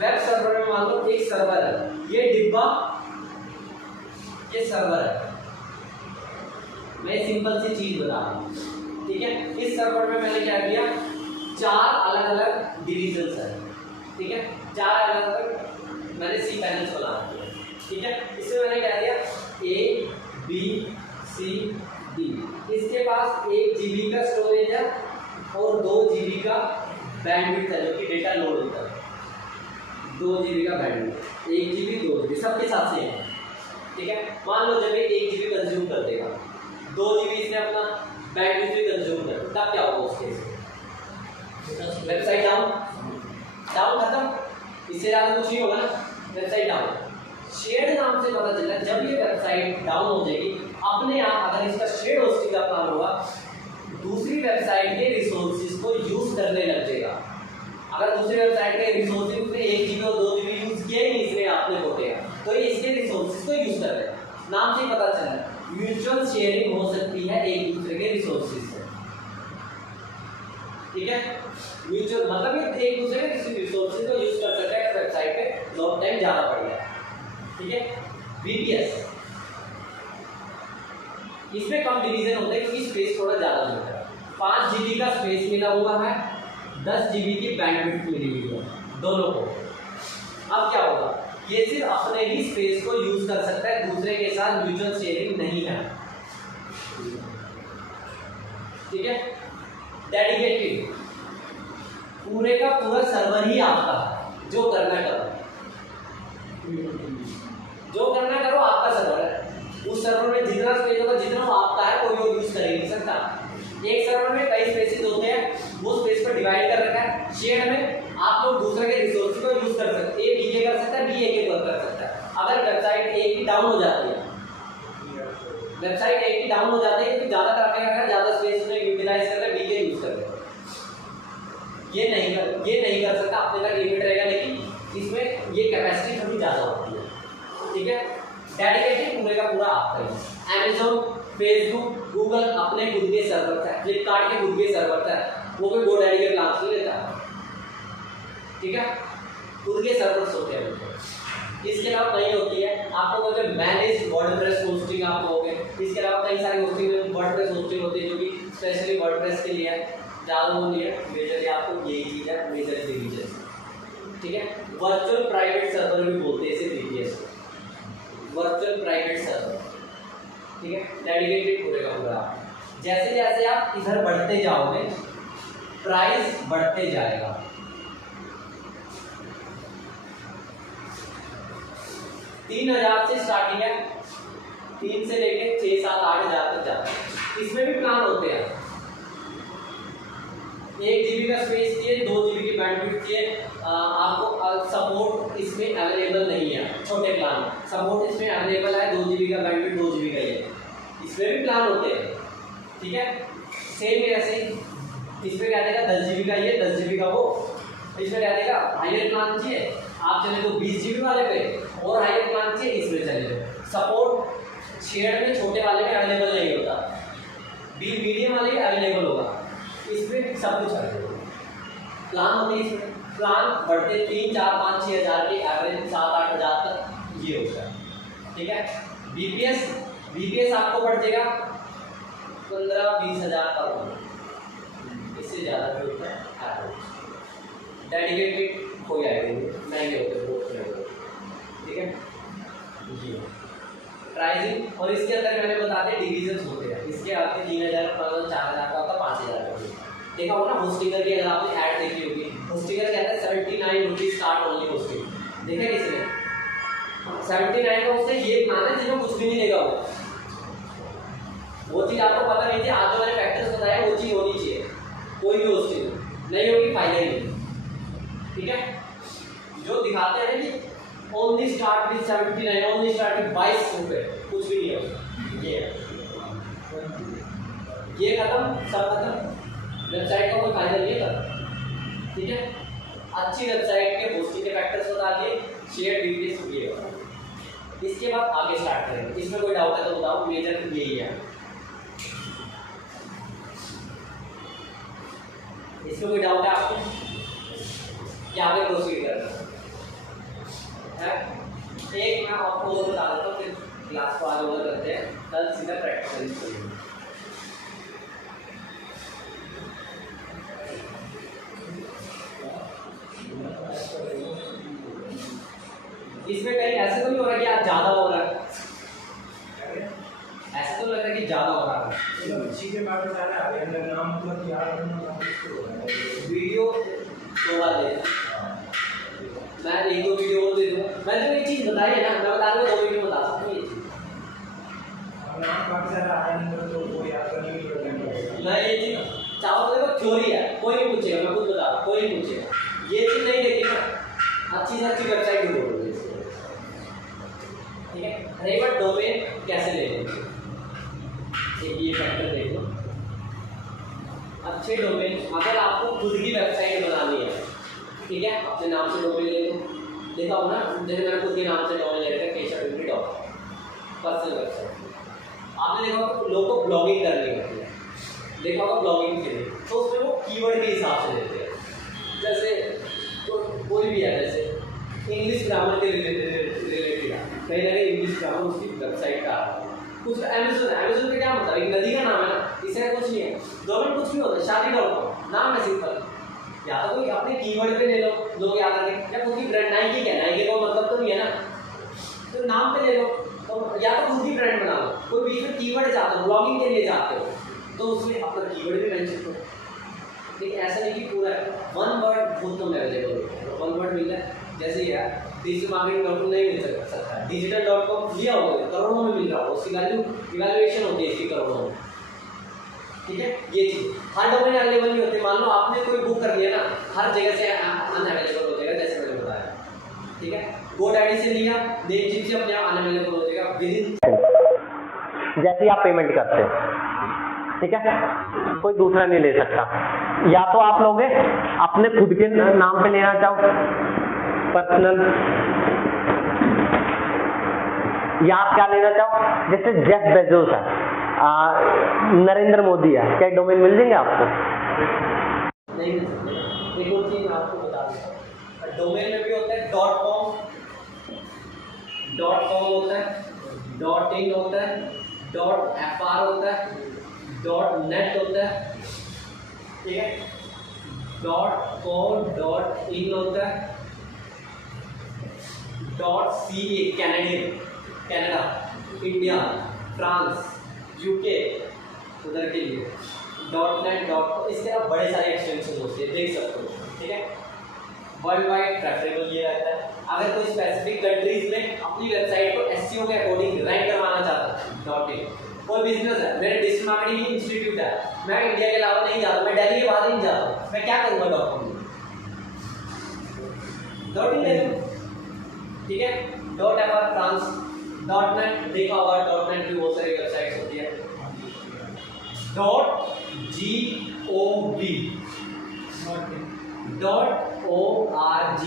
वेब सर्वर में मान लो एक सर्वर है, ये डिब्बा, ये सर्वर है, मैं सिंपल सी चीज बता रहा हूँ। ठीक है, इस सर्वर में मैंने क्या किया, 4 अलग अलग डिविजन्स है। ठीक है, 4 अलग अलग मैंने सी पैनल्स बना दिए। ठीक है, इसमें मैंने क्या दिया, ए बी सी डी। इसके पास 1 GB का स्टोरेज है और 2 GB का बैंडविड्थ है, जो कि डेटा लोड होता है। 2 GB का बैंडविड्थ, 1 GB 2 GB सबके साथ सेम है। ठीक है, मान लो जब 1 GB कंज्यूम कर देगा, 2 GB इसने अपना बैंडविड्थ भी कंज्यूम कर, तब क्या होगा उसके? वेबसाइट डाउन, डाउन खत्म, इससे ज़्यादा कुछ नहीं होगा ना, वेबसाइट डाउन। शेयर्ड नाम से पता चला जब ये वेबसाइट डाउन हो जाएगी अपने आप, अगर इसका शेयर्ड होस्टिंग का प्लान होगा, दूसरी वेबसाइट के रिसोर्सेज को यूज करने लग जाएगा। अगर दूसरी वेबसाइट के रिसोर्सेज में 1 GB और 2 GB यूज किया ही नहीं इसने आपने होते हैं, तो ये इसके रिसोर्सेज को यूज कर रहे हैं। नाम से ही पता चला म्यूचुअल शेयरिंग हो सकती है एक दूसरे के रिसोर्सेज से। ठीक है, म्यूचुअल मतलब ये एक दूसरे के रिसोर्सेज को यूज कर सकते हैं, वेबसाइट पे लॉग टाइम ज़्यादा पड़ गया। ठीक है, वीपीएस, इसमें कम डिवीजन होता है क्योंकि स्पेस थोड़ा ज़्यादा मिलता है। 5 GB का स्पेस मिला हुआ है, 10 GB की बैंडविड्थ मिली हुई है दोनों को। अब क्या होगा, ये सिर्फ अपने ही स्पेस को यूज कर सकता है, दूसरे के साथ म्यूचुअल शेयरिंग नहीं है। ठीक है, डेडिकेटेड, पूरे का पूरा सर्वर ही आपका है, जो करना करो, जो करना करो आपका सर्वर है। उस सर्वर में जितना स्पेस होगा, जितना आपका है, कोई और यूज कर ही नहीं सकता। एक सर्वर में कई स्पेसेस होते हैं, वो स्पेस पर डिवाइड कर रखा है। शेयर में आप लोग दूसरे के रिसोर्स को यूज कर सकते हैं, ए बी के कर सकता है, बी ए के कर सकता है। अगर वेबसाइट ए की डाउन हो जाती है, वेबसाइट ए की डाउन हो जाती है क्योंकि ज़्यादा ट्रैफिक आ गया, ज़्यादा स्पेस में यूटिलाइज कर रहे हैं, बी के यूज कर रहे हैं, ये नहीं कर सकता, अपने तक लिमिट रहेगा, लेकिन इसमें ये कैपेसिटी थोड़ी ज़्यादा होती है। ठीक है, डेडिकेटेड पूरे का पूरा आपका ही। अमेजोन, फेसबुक, गूगल अपने खुद के सर्वर है, फ्लिपकार्ट के खुद के सर्वर है, वो कोई GoDaddy के प्लान नहीं लेता। ठीक है, खुद के सर्वर्स होते हैं। इसके अलावा कई होती है, आपको बोलते हैं मैनेज वर्डप्रेस होस्टिंग आप कहोगे। इसके अलावा कई सारी होस्टिंग, वर्डप्रेस होस्टिंग होती है जो कि स्पेशली वर्डप्रेस के लिए है, ज़्यादा वो नहीं है, मेजरली आपको यही चीज़ है, मेजर डिवीजन। ठीक है, वर्चुअल प्राइवेट सर्वर भी बोलते हैं इसे, वीपीएस, वर्चुअल प्राइवेट सर्वर। ठीक है, डेडिकेटेड पूरे का पूरा। जैसे जैसे आप इधर बढ़ते जाओगे, प्राइस बढ़ते जाएगा। $3000 से स्टार्टिंग है, 3 से लेके 6, 7, 8 हज़ार तक जाता है। इसमें भी प्लान होते हैं, 1 GB का स्पेस चाहिए, 2 GB की बैंडविड्थ चाहिए। आपको सपोर्ट इसमें अवेलेबल नहीं है, छोटे प्लान सपोर्ट इसमें अवेलेबल है, 2 GB का बैंडविड्थ, 2 GB का ये, इसमें भी प्लान होते हैं। ठीक है, सेम ऐसे ही इसमें क्या देगा, 10 GB का ये, 10 GB का वो, इसमें क्या देगा, हाइयर प्लान चाहिए आप चले तो 20 GB वाले पे, और हाइयर प्लान चाहिए इसमें चले जाओ। सपोर्ट शेयर में छोटे वाले में अवेलेबल नहीं होता, बी मीडियम वाले अवेलेबल होगा, इसमें सब कुछ अवेलेबल। प्लान होते हैं इसमें, प्लान बढ़ते 3, 4, 5, 6 हज़ार के एवरेज 7, 8 हज़ार तक ये होता है, ठीक है। बीपीएस आपको बढ़ जाएगा 15, 20 हज़ार पर मंथ, इससे ज़्यादा भी होता है एवरेज। डेडिकेटेड कोई आएगा नहीं, महंगे होते हैं बहुत महंगे, ठीक है जी। प्राइसिंग और इसके अंदर मैंने बता दिया डिविजन होते हैं, इसके आपके 3000, 5000, 4000 का होता है, 5000 का देखा होगा ना। होस्टिंगर की अगर आपने ऐड देखी होगी, होस्टिंगर कहता है 79 रुपीज स्टार्ट ओनली होस्टिंग, देखा किसने 79 का उससे ये प्लान है जिसमें कुछ भी नहीं देगा वो चीज़ आपको पता नहीं थी। आज जो मैंने फैक्टर्स बताया वो चीज़ होनी चाहिए, कोई भी होस्टिंग नहीं होगी फायदा ही नहीं, ठीक है। जो दिखाते हैं कि only start with 79, only start with 22 रुपये, कुछ भी नहीं होगा, ये खत्म, सब खत्म, वेबसाइट का कोई फायदा नहीं है, ठीक है। अच्छी वेबसाइट के होस्टिंग के फैक्टर्स बता दिए, शेयर डिटेल्स ये। इसके बाद आगे स्टार्ट करेंगे, इसमें कोई डाउट है तो बताओ, मेजर यही है। इसमें कोई डाउट है आपको क्या आगे प्रोसीड करना है? एक मैं आपको और बता देता हूँ, फिर क्लास को आगे और करते हैं, कल सीधा प्रैक्टिकल करेंगे। इसमें कहीं ऐसे तो नहीं हो रहा कि आज ज़्यादा हो रहा है, ऐसा तो लग रहा है कि ज़्यादा हो रहा है। इसी के बारे में जाना है, अंदर नाम मतलब क्या है, वीडियो 2 बार दे, मैं 1-2 वीडियो और दे दूँ। मैंने तो ये चीज़ बताई है ना, मैं बता दूँ 2 वीडियो बता सकता हूँ ये चीज़। नाम काफ़ी सारा आया नहीं तो कोई आपका नहीं करना। मैं ये चीज़ चाहो तो देखो थ्योरी है, कोई नहीं पूछेगा, मैं खुद बता रहा हूँ, कोई नहीं पूछेगा। ये चीज़ नहीं देखी ना, अच्छी से अच्छी वेबसाइट ढूंढोगे, ठीक है। रही बात डोमेन कैसे ले लेंगे, ये फैक्टर देख लो। अच्छे डोमेन, अगर आपको खुद की वेबसाइट बनानी है, ठीक है, अपने नाम से डोमेन ले लो। देखा हो ना, जैसे मैंने खुद के नाम से डोमेन ले रखा है keshav.com, पर्सनल वेबसाइट। आपने देखा होगा लोगों को ब्लॉगिंग करनी होती है, देखा होगा ब्लॉगिंग के लिए, तो उसमें वो कीवर्ड के हिसाब से देते हैं। जैसे तो कोई भी है, जैसे इंग्लिश ग्रामर के रिलेटेड है, कहीं ना कहीं इंग्लिश ग्रामर उसकी वेबसाइट का कुछ। अमेजोन है, अमेजोन का क्या मतलब, एक नदी का नाम है ना, इससे कुछ नहीं है, डोमेन कुछ नहीं होता, शादी.com नाम है सिंपल। या तो कोई अपने कीवर्ड पे ले लो, लोग याद रखें, या खुद की ब्रांड, नाइकी क्या, नाइकी का मतलब तो नहीं है ना, तो नाम पे ले लो, तो या तो खुद ही ब्रांड बना लो। कोई बीच में कीवर्ड चाहते हो, ब्लॉगिंग के लिए चाहते हो, तो उसमें अपना कीवर्ड भी मेंशन करो। लेकिन ऐसा नहीं कि पूरा वन वर्ड बहुत कम अवेलेबल होता है, वन वर्ड मिल है जैसे ही यार डिजिटल मार्केटिंग.com नहीं मिल सकता है, digital.com लिया होगा करोड़ों में मिल रहा हो, उसकी वैल्यू इवैल्यूएशन होती है इसकी करोड़ों में, ठीक है। ये चीज़ हर डोमेन अवेलेबल नहीं होती। मान लो आपने कोई बुक कर लिया ना, हर जगह से अनअवेलेबल हो जाएगा, जैसे मैंने बताया, ठीक है। GoDaddy से लिया, नेमचीप से अपने आप अनअवेलेबल हो जाएगा विदिन, जैसे ही आप पेमेंट करते हैं, ठीक है, कोई दूसरा नहीं ले सकता। या तो आप लोगे अपने खुद के नाम पे लेना चाहो पर्सनल, या आप क्या लेना चाहो, जैसे जेफ बेजोस है, नरेंद्र मोदी है, क्या डोमेन मिल जाएंगे आपको? नहीं मिल सकते। एक और चीज़ आपको बता दूँ, डोमेन में भी होता है .com होता है, .in होता है, .fr होता है, .net होता है, ठीक है, .com, .in होता है, .ca Canada, India, France, UK उधर के लिए, .net, इसके अलावा बड़े सारे एक्सटेंशन होते हैं, देख सकते हो, ठीक है। वर्ल्ड वाइड प्रेफरेबल ये रहता है। अगर कोई स्पेसिफिक कंट्रीज में अपनी वेबसाइट को एसईओ के अकॉर्डिंग रैंक करवाना चाहता है, .in। कोई बिजनेस है, मेरे डिजिटल मार्केटिंग इंस्टीट्यूट है, मैं इंडिया के अलावा नहीं जाता, मैं दिल्ली के बाहर नहीं जाता, मैं क्या करूँगा .in ले लूँ, ठीक है। .fr फ्रांस, .net देखा होगा, .net भी बहुत सारी वेबसाइट्स होती है, .gov .org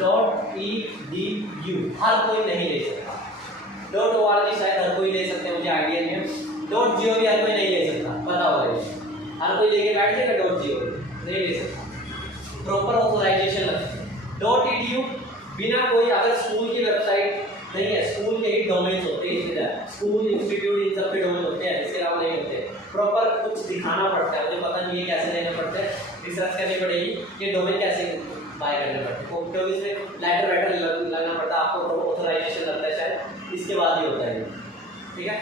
.edu हर कोई नहीं ले सकता। .org शायद हर कोई ले सकते हैं, मुझे आइडिया नहीं है। .gov हर कोई नहीं ले सकता, पता होगा ये। हर कोई लेके बैठ जाएगा .gov नहीं ले सकता, प्रॉपर ऑथराइजेशन लगती है। .edu बिना कोई, अगर स्कूल की वेबसाइट नहीं है, स्कूल के ही डोमेन होते हैं, स्कूल इंस्टीट्यूट इन सब के डोमेन होते हैं, इसके अलावा नहीं होते। प्रॉपर कुछ दिखाना पड़ता है, मुझे पता नहीं है कैसे लेना पड़ता है, रिसर्च करनी पड़ेगी कि डोमेन कैसे बाय करने पड़ते हैं, क्योंकि इसमें लेटर वेटर लगना पड़ता है, आपको ऑथराइजेशन लगता है शायद, इसके बाद ही होता है। ठीक है,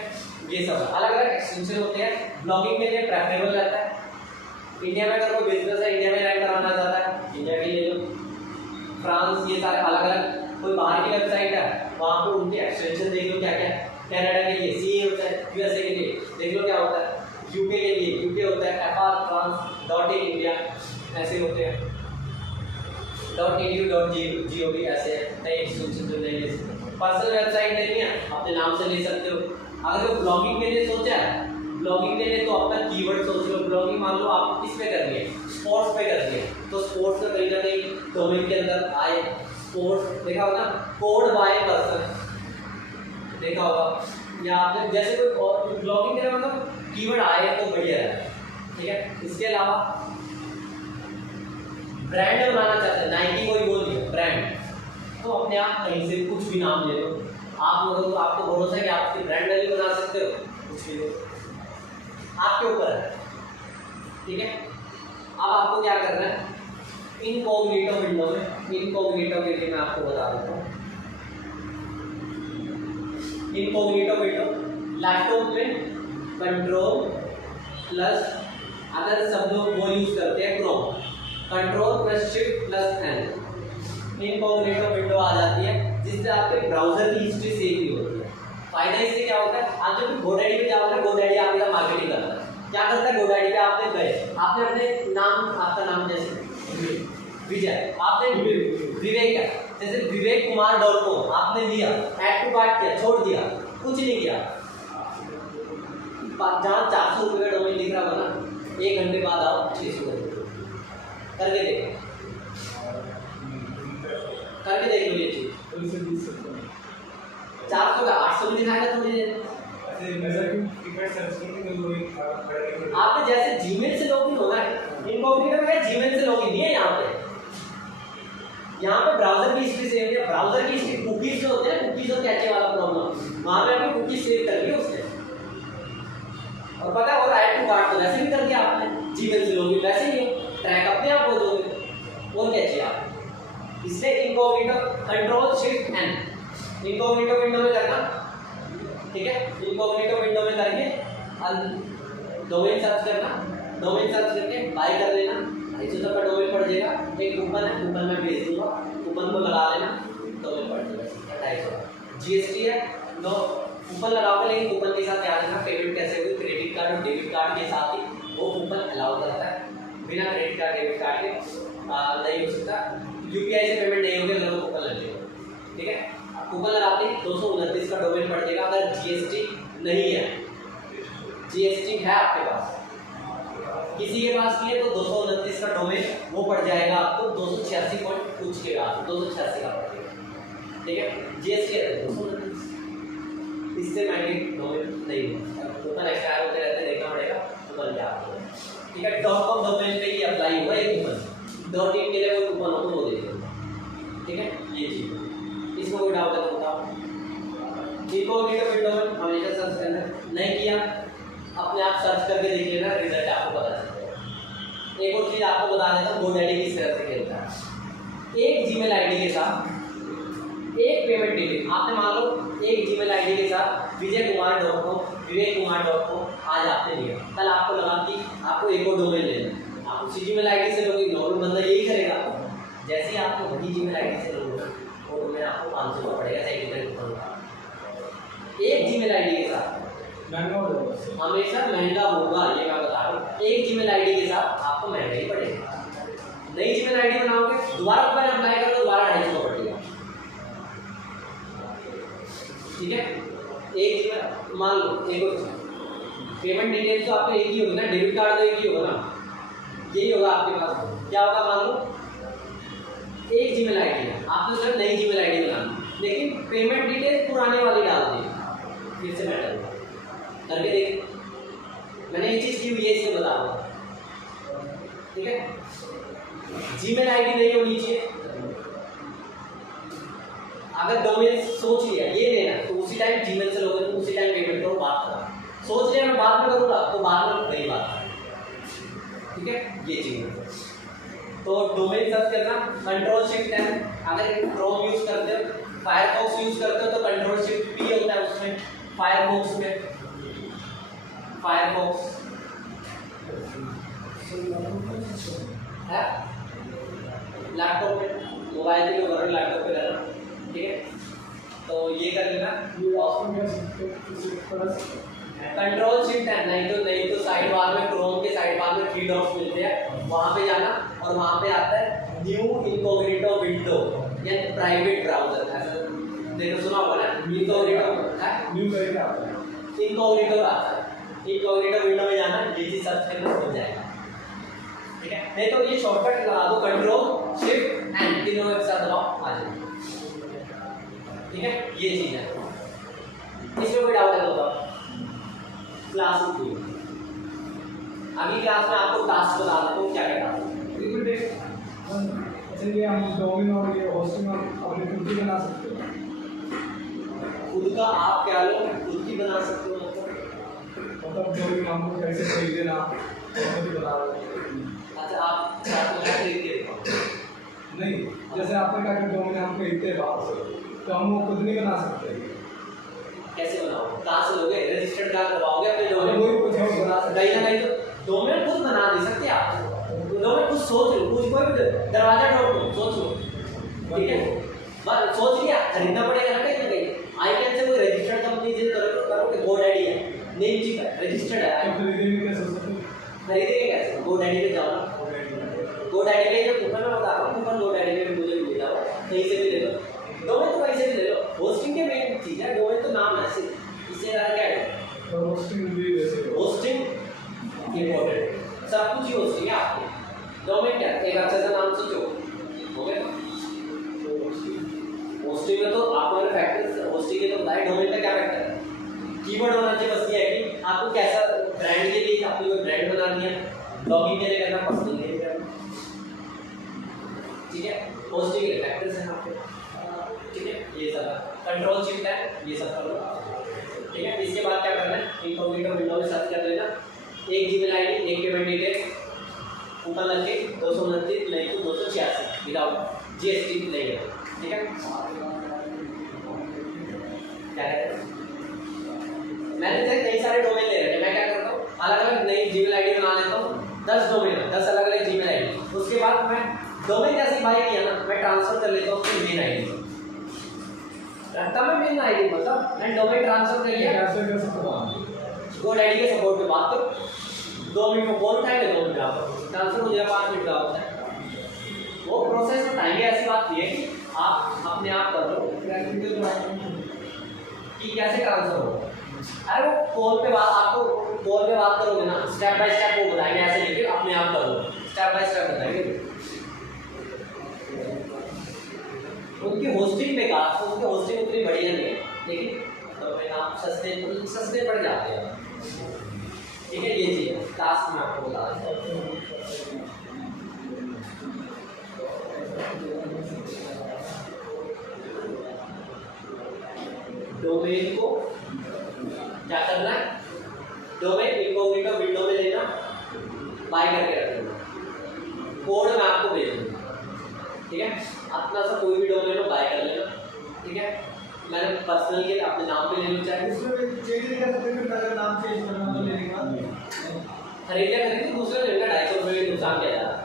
ये सब अलग अलग एक्सटेंशन होते हैं। ब्लॉगिंग के लिए प्रेफरेबल रहता है। इंडिया में अगर कोई बिजनेस है, इंडिया में रैंक कराना चाहता है, इंडिया के ले लो, फ्रांस, ये सारे अलग अलग। कोई बाहर की वेबसाइट है, वहाँ पे उनके एक्सटेंशन देख लो क्या क्या है। कनाडा के लिए CA होता है, USA के लिए देख लो क्या होता है, UK के लिए UK होता है, FR फ्रांस, .in इंडिया, ऐसे होते हैं। .edu .gov ऐसे नए एक्सटेंशन जो नहीं ले सकते। पर्सनल वेबसाइट नहीं है, अपने नाम से ले सकते हो। अगर तो ब्लॉगिंग के लिए सोचा है, ब्लॉगिंग के लिए तो अपना कीवर्ड सोच लो। ब्लॉगिंग मान लो आपको किस पे करनी है, स्पोर्ट्स पे करनी है, तो स्पोर्ट्स में कहीं ना कहीं डोमेन के अंदर आए। स्पोर्ट्स देखा होगा, कोड बाय पर्सन देखा होगा, या आपने जैसे कोई ब्लॉगिंग के लिए मतलब कीवर्ड आए तो बढ़िया है। ठीक है, इसके अलावा ब्रांड बनाना चाहते हैं, नाइकी कोई बोल दिया ब्रांड, तो अपने आप कहीं से कुछ भी नाम ले लो। आप लोगों को, आपको भरोसा है कि आप उसकी ब्रांड वैल्यू बना सकते हो, कुछ भी लो, आपके ऊपर है। ठीक है, अब आपको क्या करना है, इनकॉग्निटो विंडो में, इनकॉग्निटो के लिए मैं आपको बता देता हूँ। इनकॉग्निटो विंडो लैपटॉप में कंट्रोल प्लस, अगर सब लोग वो यूज करते हैं Chrome, control plus shift plus N, incognito window आ जाती है, जिससे आपके ब्राउजर की हिस्ट्री सेव नहीं होती है। फायदा इससे क्या होता है, आप जब GoDaddy पे जाओगे, GoDaddy आपके साथ मार्केटिंग करता है। क्या करता है GoDaddy पे, आपने गए, आपने अपने नाम, आपका नाम जैसे विजय, आपने विवेक है, जैसे विवेककुमार.com आपने लिया, ऐड टू कार्ट किया, छोड़ दिया, कुछ नहीं किया। जहाँ 400 रुपये का डोमेन दिख रहा होगा ना, 1 घंटे बाद आओ 600 करके देखो, करके देख लो ये चीज। 400 का 800 भी दिखाएगा थोड़ी देर। आपने जैसे जीमेल से लॉगिन होना है, इनकॉग्निटो में जीमेल से लॉगिन नहीं है। यहाँ पे ब्राउजर की हिस्ट्री सेव है। ब्राउजर की हिस्ट्री कुकीज जो होते हैं, कुकीज और कैचे वाला प्रॉब्लम, वहाँ पे आपने कुकीज सेव कर ली उसने, और पता है, और ऐड टू कार्ट तो वैसे भी कर दिया आपने, जीमेल से लॉगिन वैसे ही है, ट्रैक अपने आप हो जाओगे, और कैचे आप। इसलिए incognito control shift N, incognito window में करना। ठीक है, इनकॉग्निटो विंडो में करके डोमेन सर्च करना, डोमेन सर्च करके बाय कर लेना, 250 का डोमेन पड़ जाएगा। एक कूपन है, कूपन में भेज दूंगा, कूपन को लगा लेना, डोमेन पड़ जाएगा 250 का। GST है, नो कूपन लगाओगे, लेकिन कूपन के साथ याद रखना पेमेंट कैसे होगी, क्रेडिट कार्ड और डेबिट कार्ड के साथ ही वो कूपन अलाउ करता है। बिना क्रेडिट कार्ड डेबिट कार्ड के नहीं हो सकता। UPI से पेमेंट नहीं होगी अगर वो कूपन लग जाएगा। ठीक है, कूपन लगाते 229 का डोमेन पड़ जाएगा। अगर GST नहीं है, GST है आपके पास, किसी के पास नहीं है, तो 229 का डोमेन वो पड़ जाएगा आपको 286 पॉइंट कुछ के बाद, 286 का पड़ जाएगा। ठीक है, GST है 229, इससे महंगे डोमेन नहीं होगा। कूपन एक्सपायर होते रहते, देखना पड़ेगा कूपन क्या होगा। ठीक है, .com डोमेन पे ही अप्लाई हुआ ये कूपन, .in के लिए कोई कूपन हो तो वो दे देगा। ठीक है, ये चीज़, इसमें कोई डाउट है तो बताओ। इनकॉग्निटो विंडो में हमेशा सर्च करना, नहीं किया अपने आप सर्च करके देख लेना, रिजल्ट आपको पता चल जाएगा। एक और चीज़ आपको बता देता हूँ, GoDaddy किस तरह से खेलता है। एक जीमेल आईडी के साथ एक पेमेंट डिटेल, आपने मान लो एक जीमेल आईडी के साथ विजयकुमार.com, विवेककुमार.com आज आपने लिया, कल आपको लगा कि आपको एक और डोमेन लेना, आप उसी जीमेल आईडी से लोगे, नॉर्मल बंदा यही करेगा। जैसे ही आपको वही जीमेल आईडी से लोगे, वो डोमेन आपको 500 का पड़ेगा, चाहे कितना कूपन का। एक जीमेल आईडी के साथ हमेशा महंगा होगा, ये मैं बता रहा हूँ। एक जीमेल आईडी के साथ आपको महंगा ही पड़ेगा। नई जीमेल आईडी बनाओगे, दोबारा कूपन अप्लाई करो, दोबारा 250 का पड़ेगा। ठीक है, एक जीमेल मान लो, एक और पेमेंट डिटेल्स तो आपको एक ही होगी ना, डेबिट कार्ड तो एक ही होगा ना, यही होगा आपके पास। क्या होगा, मान लो एक जीमेल आईडी है, आपने सिर्फ नई जीमेल आईडी बनानी, लेकिन पेमेंट डिटेल पुराने वाली डाल दी, फिर से मैटर करके देख, मैंने ये चीज़ की हुई है इसलिए बता रहा हूँ, ठीक है। जीमेल आईडी नहीं होनी चाहिए। अगर डोमेन सोच लिया ये लेना तो उसी टाइम जीमेल से लोगे, तो उसी टाइम पेमेंट करो, बात करा। सोच लिया मैं बाद में करूँगा तो बाद में नहीं बात, ठीक है। ये चीज़ तो डोमेन सर्च करना, कंट्रोल शिफ्ट है। अगर क्रोम यूज करते हो, फायरफॉक्स यूज करते हो तो कंट्रोल शिफ्ट पी होता है उसमें, फायरफॉक्स में, फायरफॉक्स है लैपटॉप पे, मोबाइल पे वरना लैपटॉप पे रहना, ठीक है। तो ये कर लेना, कंट्रोल शिफ्ट है। नहीं तो साइड बार में, क्रोम के साइड बार में 3 डॉट्स मिलते हैं, वहाँ पे जाना और वहाँ पे आता है न्यू इनकॉग्निटो विंडो या प्राइवेट ब्राउजर, ऐसा देखो सुना होगा ना, इनकॉग्निटो है, इनकॉग्निटो आता है, इनकॉग्निटो विंडो में जाना, ये चीज सर्च करना हो जाएगा, ठीक है। नहीं तो ये शॉर्टकट लगा दो, कंट्रोल शिफ्ट एंड तीनों एक साथ दबाओ, आ जाएगा, ठीक है। ये चीज है, इसमें कोई डाउट है तो बताओ। क्लास में अगली क्लास में आपको टास्क बता देता हूँ क्या क्या टास्क। चलिए हम डोमेन और ये होस्टिंग और अपनी खुद की बना सकते हो, खुद का आप क्या लो, खुद की बना सकते हो, मतलब डोमेन हमको कैसे खरीदना खुद ही बता दो। अच्छा आप खरीद के नहीं, जैसे आपने कहा कि डोमेन हम खरीदते हैं बाहर से, तो हम वो खुद नहीं बना सकते। कैसे बनाओ, कहाँ से लोगे, रजिस्टर्ड कहाँ करवाओगे अपने डोमेन, कोई कुछ और बना सकते, कहीं ना कहीं तो डोमेन खुद बना नहीं सकते आप, डोमेन कुछ सोच लो, कुछ कोई दरवाजा ढूंढ लो, सोच लो, ठीक है। बस सोच लिया, खरीदना पड़ेगा ना कहीं ना कहीं। आई कैन से कोई रजिस्टर्ड कंपनी से करोगे, GoDaddy है, नेम चीज है, रजिस्टर्ड है, खरीदेंगे कैसे, खरीदेंगे कैसे, GoDaddy पे जाओ ना, GoDaddy पे जो कूपन में बता रहा हूँ, कूपन GoDaddy पे मुझे मिल जाओ, कहीं से भी ले लो, डोमेन तो कहीं से भी ले लो। होस्टिंग के मेन चीज है, डोमेन तो नाम है सिर्फ, इससे ज़्यादा क्या है, होस्टिंग भी वैसे होस्टिंग इंपॉर्टेंट, सब कुछ ही होस्टिंग है आपके। डोमेन क्या, एक अच्छा सा नाम सोचो, हो गया। होस्टिंग में तो आपको फैक्टर्स, होस्टिंग के तो बताए, डोमेन का क्या फैक्टर है, कीवर्ड होना चाहिए, बस ये है कि आपको कैसा ब्रांड के लिए आपको कोई ब्रांड बनानी है, लॉगिन के लिए करना, पर्सनल के लिए करना, ठीक है। होस्टिंग के फैक्टर्स हैं आपके, ठीक है। ये सब कंट्रोल शिफ्ट है, ये सब कर लो, ठीक है। इसके बाद क्या करना है, इनकॉग्निटो विंडो में सर्च कर लेना, एक जीमेल आईडी, एक पेमेंट डिटेल, ऊपर लग के 229 नहीं तो 286 विदाउट GST नहीं है, ठीक है। क्या है, मैंने कई सारे डोमेन ले रखे हैं, मैं क्या करता हूँ, अलग अलग नई जीमेल आईडी बना लेता हूँ, 10 डोमेन, 10 अलग अलग जीमेल आईडी। उसके बाद मैं डोमेन जैसे बाय किया ना, मैं ट्रांसफर कर लेता हूँ अपनी मेन आईडी, तब मैं मेन आईडी मतलब मैं डोमेन ट्रांसफर कर लिया, कैसे GoDaddy के सपोर्ट पे बात करो, 2 मिनट में कॉल टाइम है, 2 मिनट आप ट्रांसफर हो जाएगा, 5 मिनट का होता है वो प्रोसेस बताएंगे। ऐसी बात ये है कि आप अपने आप कर लो कि कैसे ट्रांसफर हो। अरे वो कॉल पे बात, आपको कॉल पे बात करोगे ना, स्टेप बाय स्टेप वो बताएंगे, ऐसे लेके अपने आप कर लो, स्टेप बाय स्टेप बताएंगे। उनकी होस्टिंग में कहा, उनकी होस्टिंग उतनी बढ़िया नहीं है, लेकिन तो आप सस्ते पड़ जाते हैं, ठीक है। ये चीज़ टास्क में आपको बता देता हूँ। डोमेन को क्या करना है, डोमेन इनकॉग्निटो विंडो में लेना, बाय करके रख देना, कोड मैं आपको भेज दूँगा, ठीक है। अपना सा कोई भी डोमेन हो बाय कर लेना, ठीक है। मैंने पर्सनल के अपने नाम पे ले लो, चाहे इसमें चेंज नहीं कर सकते, फिर अगर नाम चेंज करना तो लेने के बाद खरीद दूसरे लेगा, 250 रुपये का नुकसान क्या जा रहा है।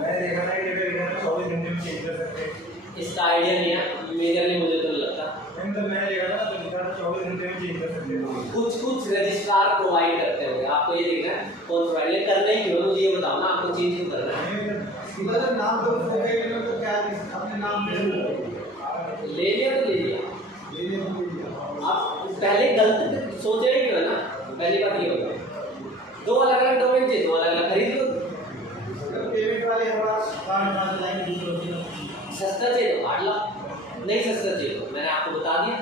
मैं देखा था कि 24 घंटे में चेंज कर सकते हैं, इसका आइडिया नहीं है मेजर नहीं, मुझे तो नहीं लगता। नहीं तो मैं देखा था तो लिखा था 24 घंटे में चेंज कर सकते हैं। कुछ रजिस्ट्रार प्रोवाइड करते होंगे, आपको ये देखना है कौन प्रोवाइड करना ही क्यों, मुझे ये बताओ ना, आपको चेंज क्यों करना है। मतलब नाम तो क्या अपने नाम ले लिया तो ले लिया, आप पहले गलत सोचे नहीं क्यों ना, पहली बात ये होगा, 2 अलग अलग डोमेन चाहिए, 2 अलग अलग खरीद लो, 8 लाख। नहीं सस्ता चाहिए तो मैंने आपको बता दिया,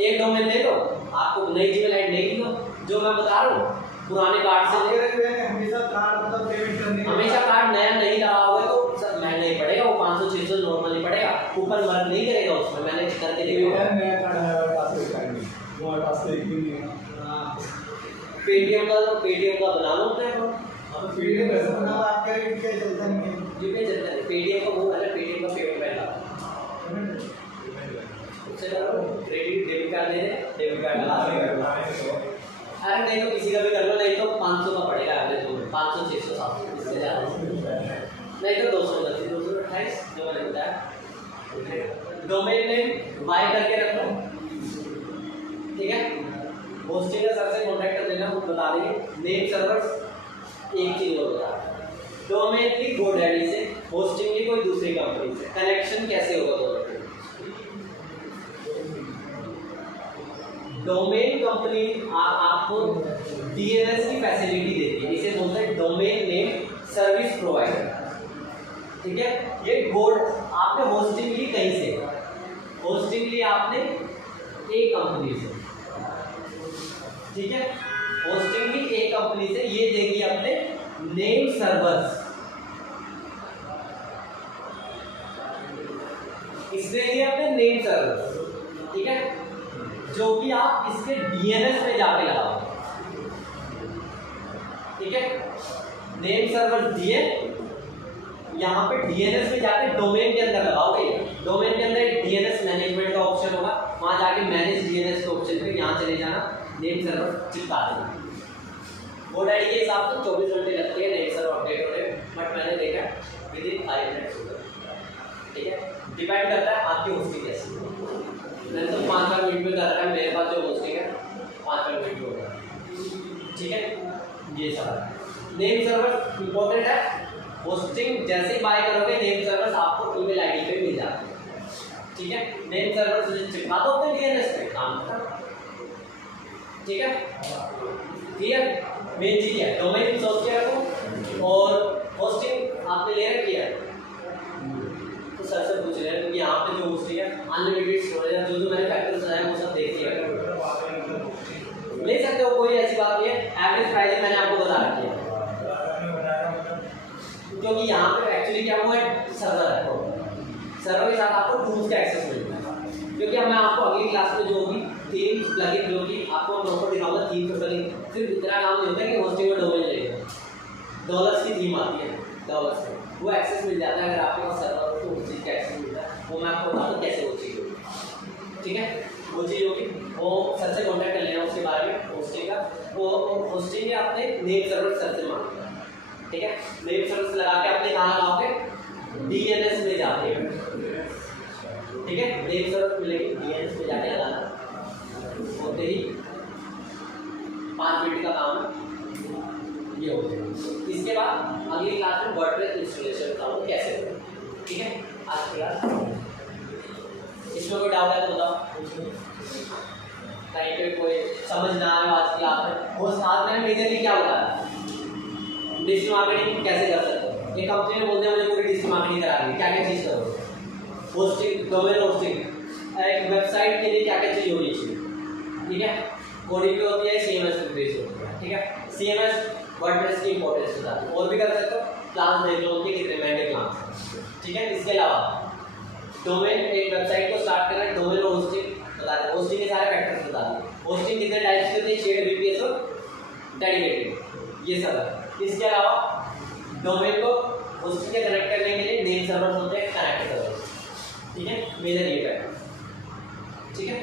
एक डोमेन ले लो, आपको नई जीमेल आईडी नहीं लो, जो मैं बता रहा हूँ पुराने कार्ड से हमेशा कार्ड मतलब पेमेंट करने हमेशा कार्ड नया नहीं लगा हुआ है तो सर महंगा ही पड़ेगा, वो 500-600 नॉर्मली पड़ेगा, ऊपर वर्क नहीं करेगा उसमें, मैंने करके दिया। नया कार्ड है हमारे पास, कोई कार्ड नहीं, हमारे पास तो एक भी नहीं है। पेटीएम का बना लो अपने को, अब पीडीएफ कैसे बनाओ, आपका क्या चलता नहीं है? जीपे चलता है, पेटीएम का वो है ना, पेटीएम का पेमेंट पहला उससे करो, क्रेडिट डेबिट कार्ड दे दे, डेबिट कार्ड लगा, अरे नहीं तो किसी का भी कर लो, नहीं तो 500 का पड़ेगा एवरेज में, 500 600 700 इससे ज़्यादा नहीं तो 228 जो मैंने बताया। डोमेन नेम बाय करके रख लो, ठीक है। होस्टिंग का सर से कॉन्टैक्ट कर लेना, वो बता देंगे। नेम सर्वर्स एक चीज़ और बता, डोमेन ली GoDaddy से, होस्टिंग ली कोई दूसरी कंपनी से, कनेक्शन कैसे होगा दोनों? डोमेन कंपनी आपको DNS की फैसिलिटी देती है, इसे बोलते हैं डोमेन नेम सर्विस प्रोवाइडर, ठीक है। ये गोड आपने होस्टिंग ली कहीं से, होस्टिंग ली आपने एक कंपनी से, ठीक है, होस्टिंग ली एक कंपनी से, ये देगी अपने नेम सर्वर्स, इसने दिया अपने नेम सर्वर्स, ठीक है, जो कि आप इसके DNS में जाके लगाओ, ठीक है। नेम सर्वर दिए, यहाँ पे DNS में जाके डोमेन के अंदर लगाओगे, डोमेन के अंदर एक DNS मैनेजमेंट का ऑप्शन होगा, वहां जाके मैनेज DNS के ऑप्शन पे यहाँ चले जाना, नेम सर्वर चिपका देना। GoDaddy के हिसाब से 24 घंटे लगते हैं नेम सर्वर अपडेट होने, बट मैंने देखा विदिन 5 मिनट्स होगा, ठीक है। डिपेंड करता है आपकी होस्टिंग कैसी है, मैंने तो 5 मिनट में कर रहा है, मेरे पास जो होस्टिंग है 5 मिनट में होगा, ठीक है। ये सब नेम सर्वर इंपॉर्टेंट है, होस्टिंग जैसे ही बाय करोगे नेम सर्वर आपको ईमेल आईडी पे मिल जाते हैं, ठीक है। नेम सर्वर चिपका दो अपने DNS पे, काम खत्म, ठीक है। क्लियर? मेन चीज है डोमेन सोच के रखो, और होस्टिंग आपने ले रखी है तो सर से पूछ रहे हैं, क्योंकि यहाँ पे जो होस्टिंग है अनलिमिटेड स्टोरेज है, जो मैंने फैक्टर्स बताए वो सब देख लिया, ले सकते हो, कोई ऐसी बात नहीं है। एवरेज प्राइस मैंने आपको बता रखी है, क्योंकि यहाँ पे एक्चुअली क्या हुआ है, सर्वर है, सर्वर के साथ आपको टूल्स का एक्सेस मिलता है, क्योंकि मैं आपको अगली क्लास में जो होगी थीम प्लगइन जो होगी आपको प्रॉपर दिखाऊंगा, थीम का प्लगइन सिर्फ इतना काम नहीं होता है कि होस्टिंग में डोमेन लेगा, डॉलर्स की थीम आती है, डॉलर्स से वो एक्सेस मिल जाता है, अगर आपके पास सर्वर हो तो उस चीज़ का एक्सेस मिलता है, वो मैं आपको बता दूँ कैसे वो चीज़ होगी, ठीक है। वो चीज़ होगी, वो सर से कॉन्टैक्ट कर लेना उसके बारे में, होस्टिंग का, वो होस्टिंग में आपने नेम सर्वर सर से मांगना, ठीक है। नेम सर्वर से लगा के आपने कहाँ लगाओगे, DNS में जाके, ठीक है, नेम सर्वर मिलेगी, DNS में जाके लगाना, होते ही 5 मिनट का काम है, ये हो जाएगा। इसके बाद अगली क्लास में वर्डप्रेस इंस्टॉलेशन बताऊँ कैसे होगा, ठीक है। आज की क्लास इसमें कोई डाउट है तो बताओ, कहीं पे कोई समझ ना आए आज की क्लास में। वो साथ में मेजरली क्या बताया, डिजिटल मार्केटिंग कैसे कर सकते हो, एक कंपनी ने बोलते हैं मुझे पूरी डिजिटल मार्केटिंग करा दी, क्या क्या चीज़ करो, होस्टिंग, डोमेन होस्टिंग, एक वेबसाइट के लिए क्या क्या चीज़ होनी चाहिए, ठीक है। कोडिंग पे होती है, CMS पे बेस होती है, ठीक है। CMS वर्डप्रेस की इंपॉर्टेंस बताती है, और भी कर सकते हो, क्लास देख लो उनकी रिकमेंडेड क्लास, ठीक है। इसके अलावा डोमेन, एक वेबसाइट को स्टार्ट करना है, डोमेन और होस्टिंग बताते हैं, होस्टिंग के सारे फैक्टर्स बताते हैं, होस्टिंग कितने टाइप्स के होते हैं, शेयर्ड VPS और डेडिकेटेड, ये सब है। इसके अलावा डोमेन को होस्टिंग से कनेक्ट करने के लिए नेम सर्वर होते हैं, कनेक्ट सर्वर, ठीक है, मेजर ये है, ठीक है।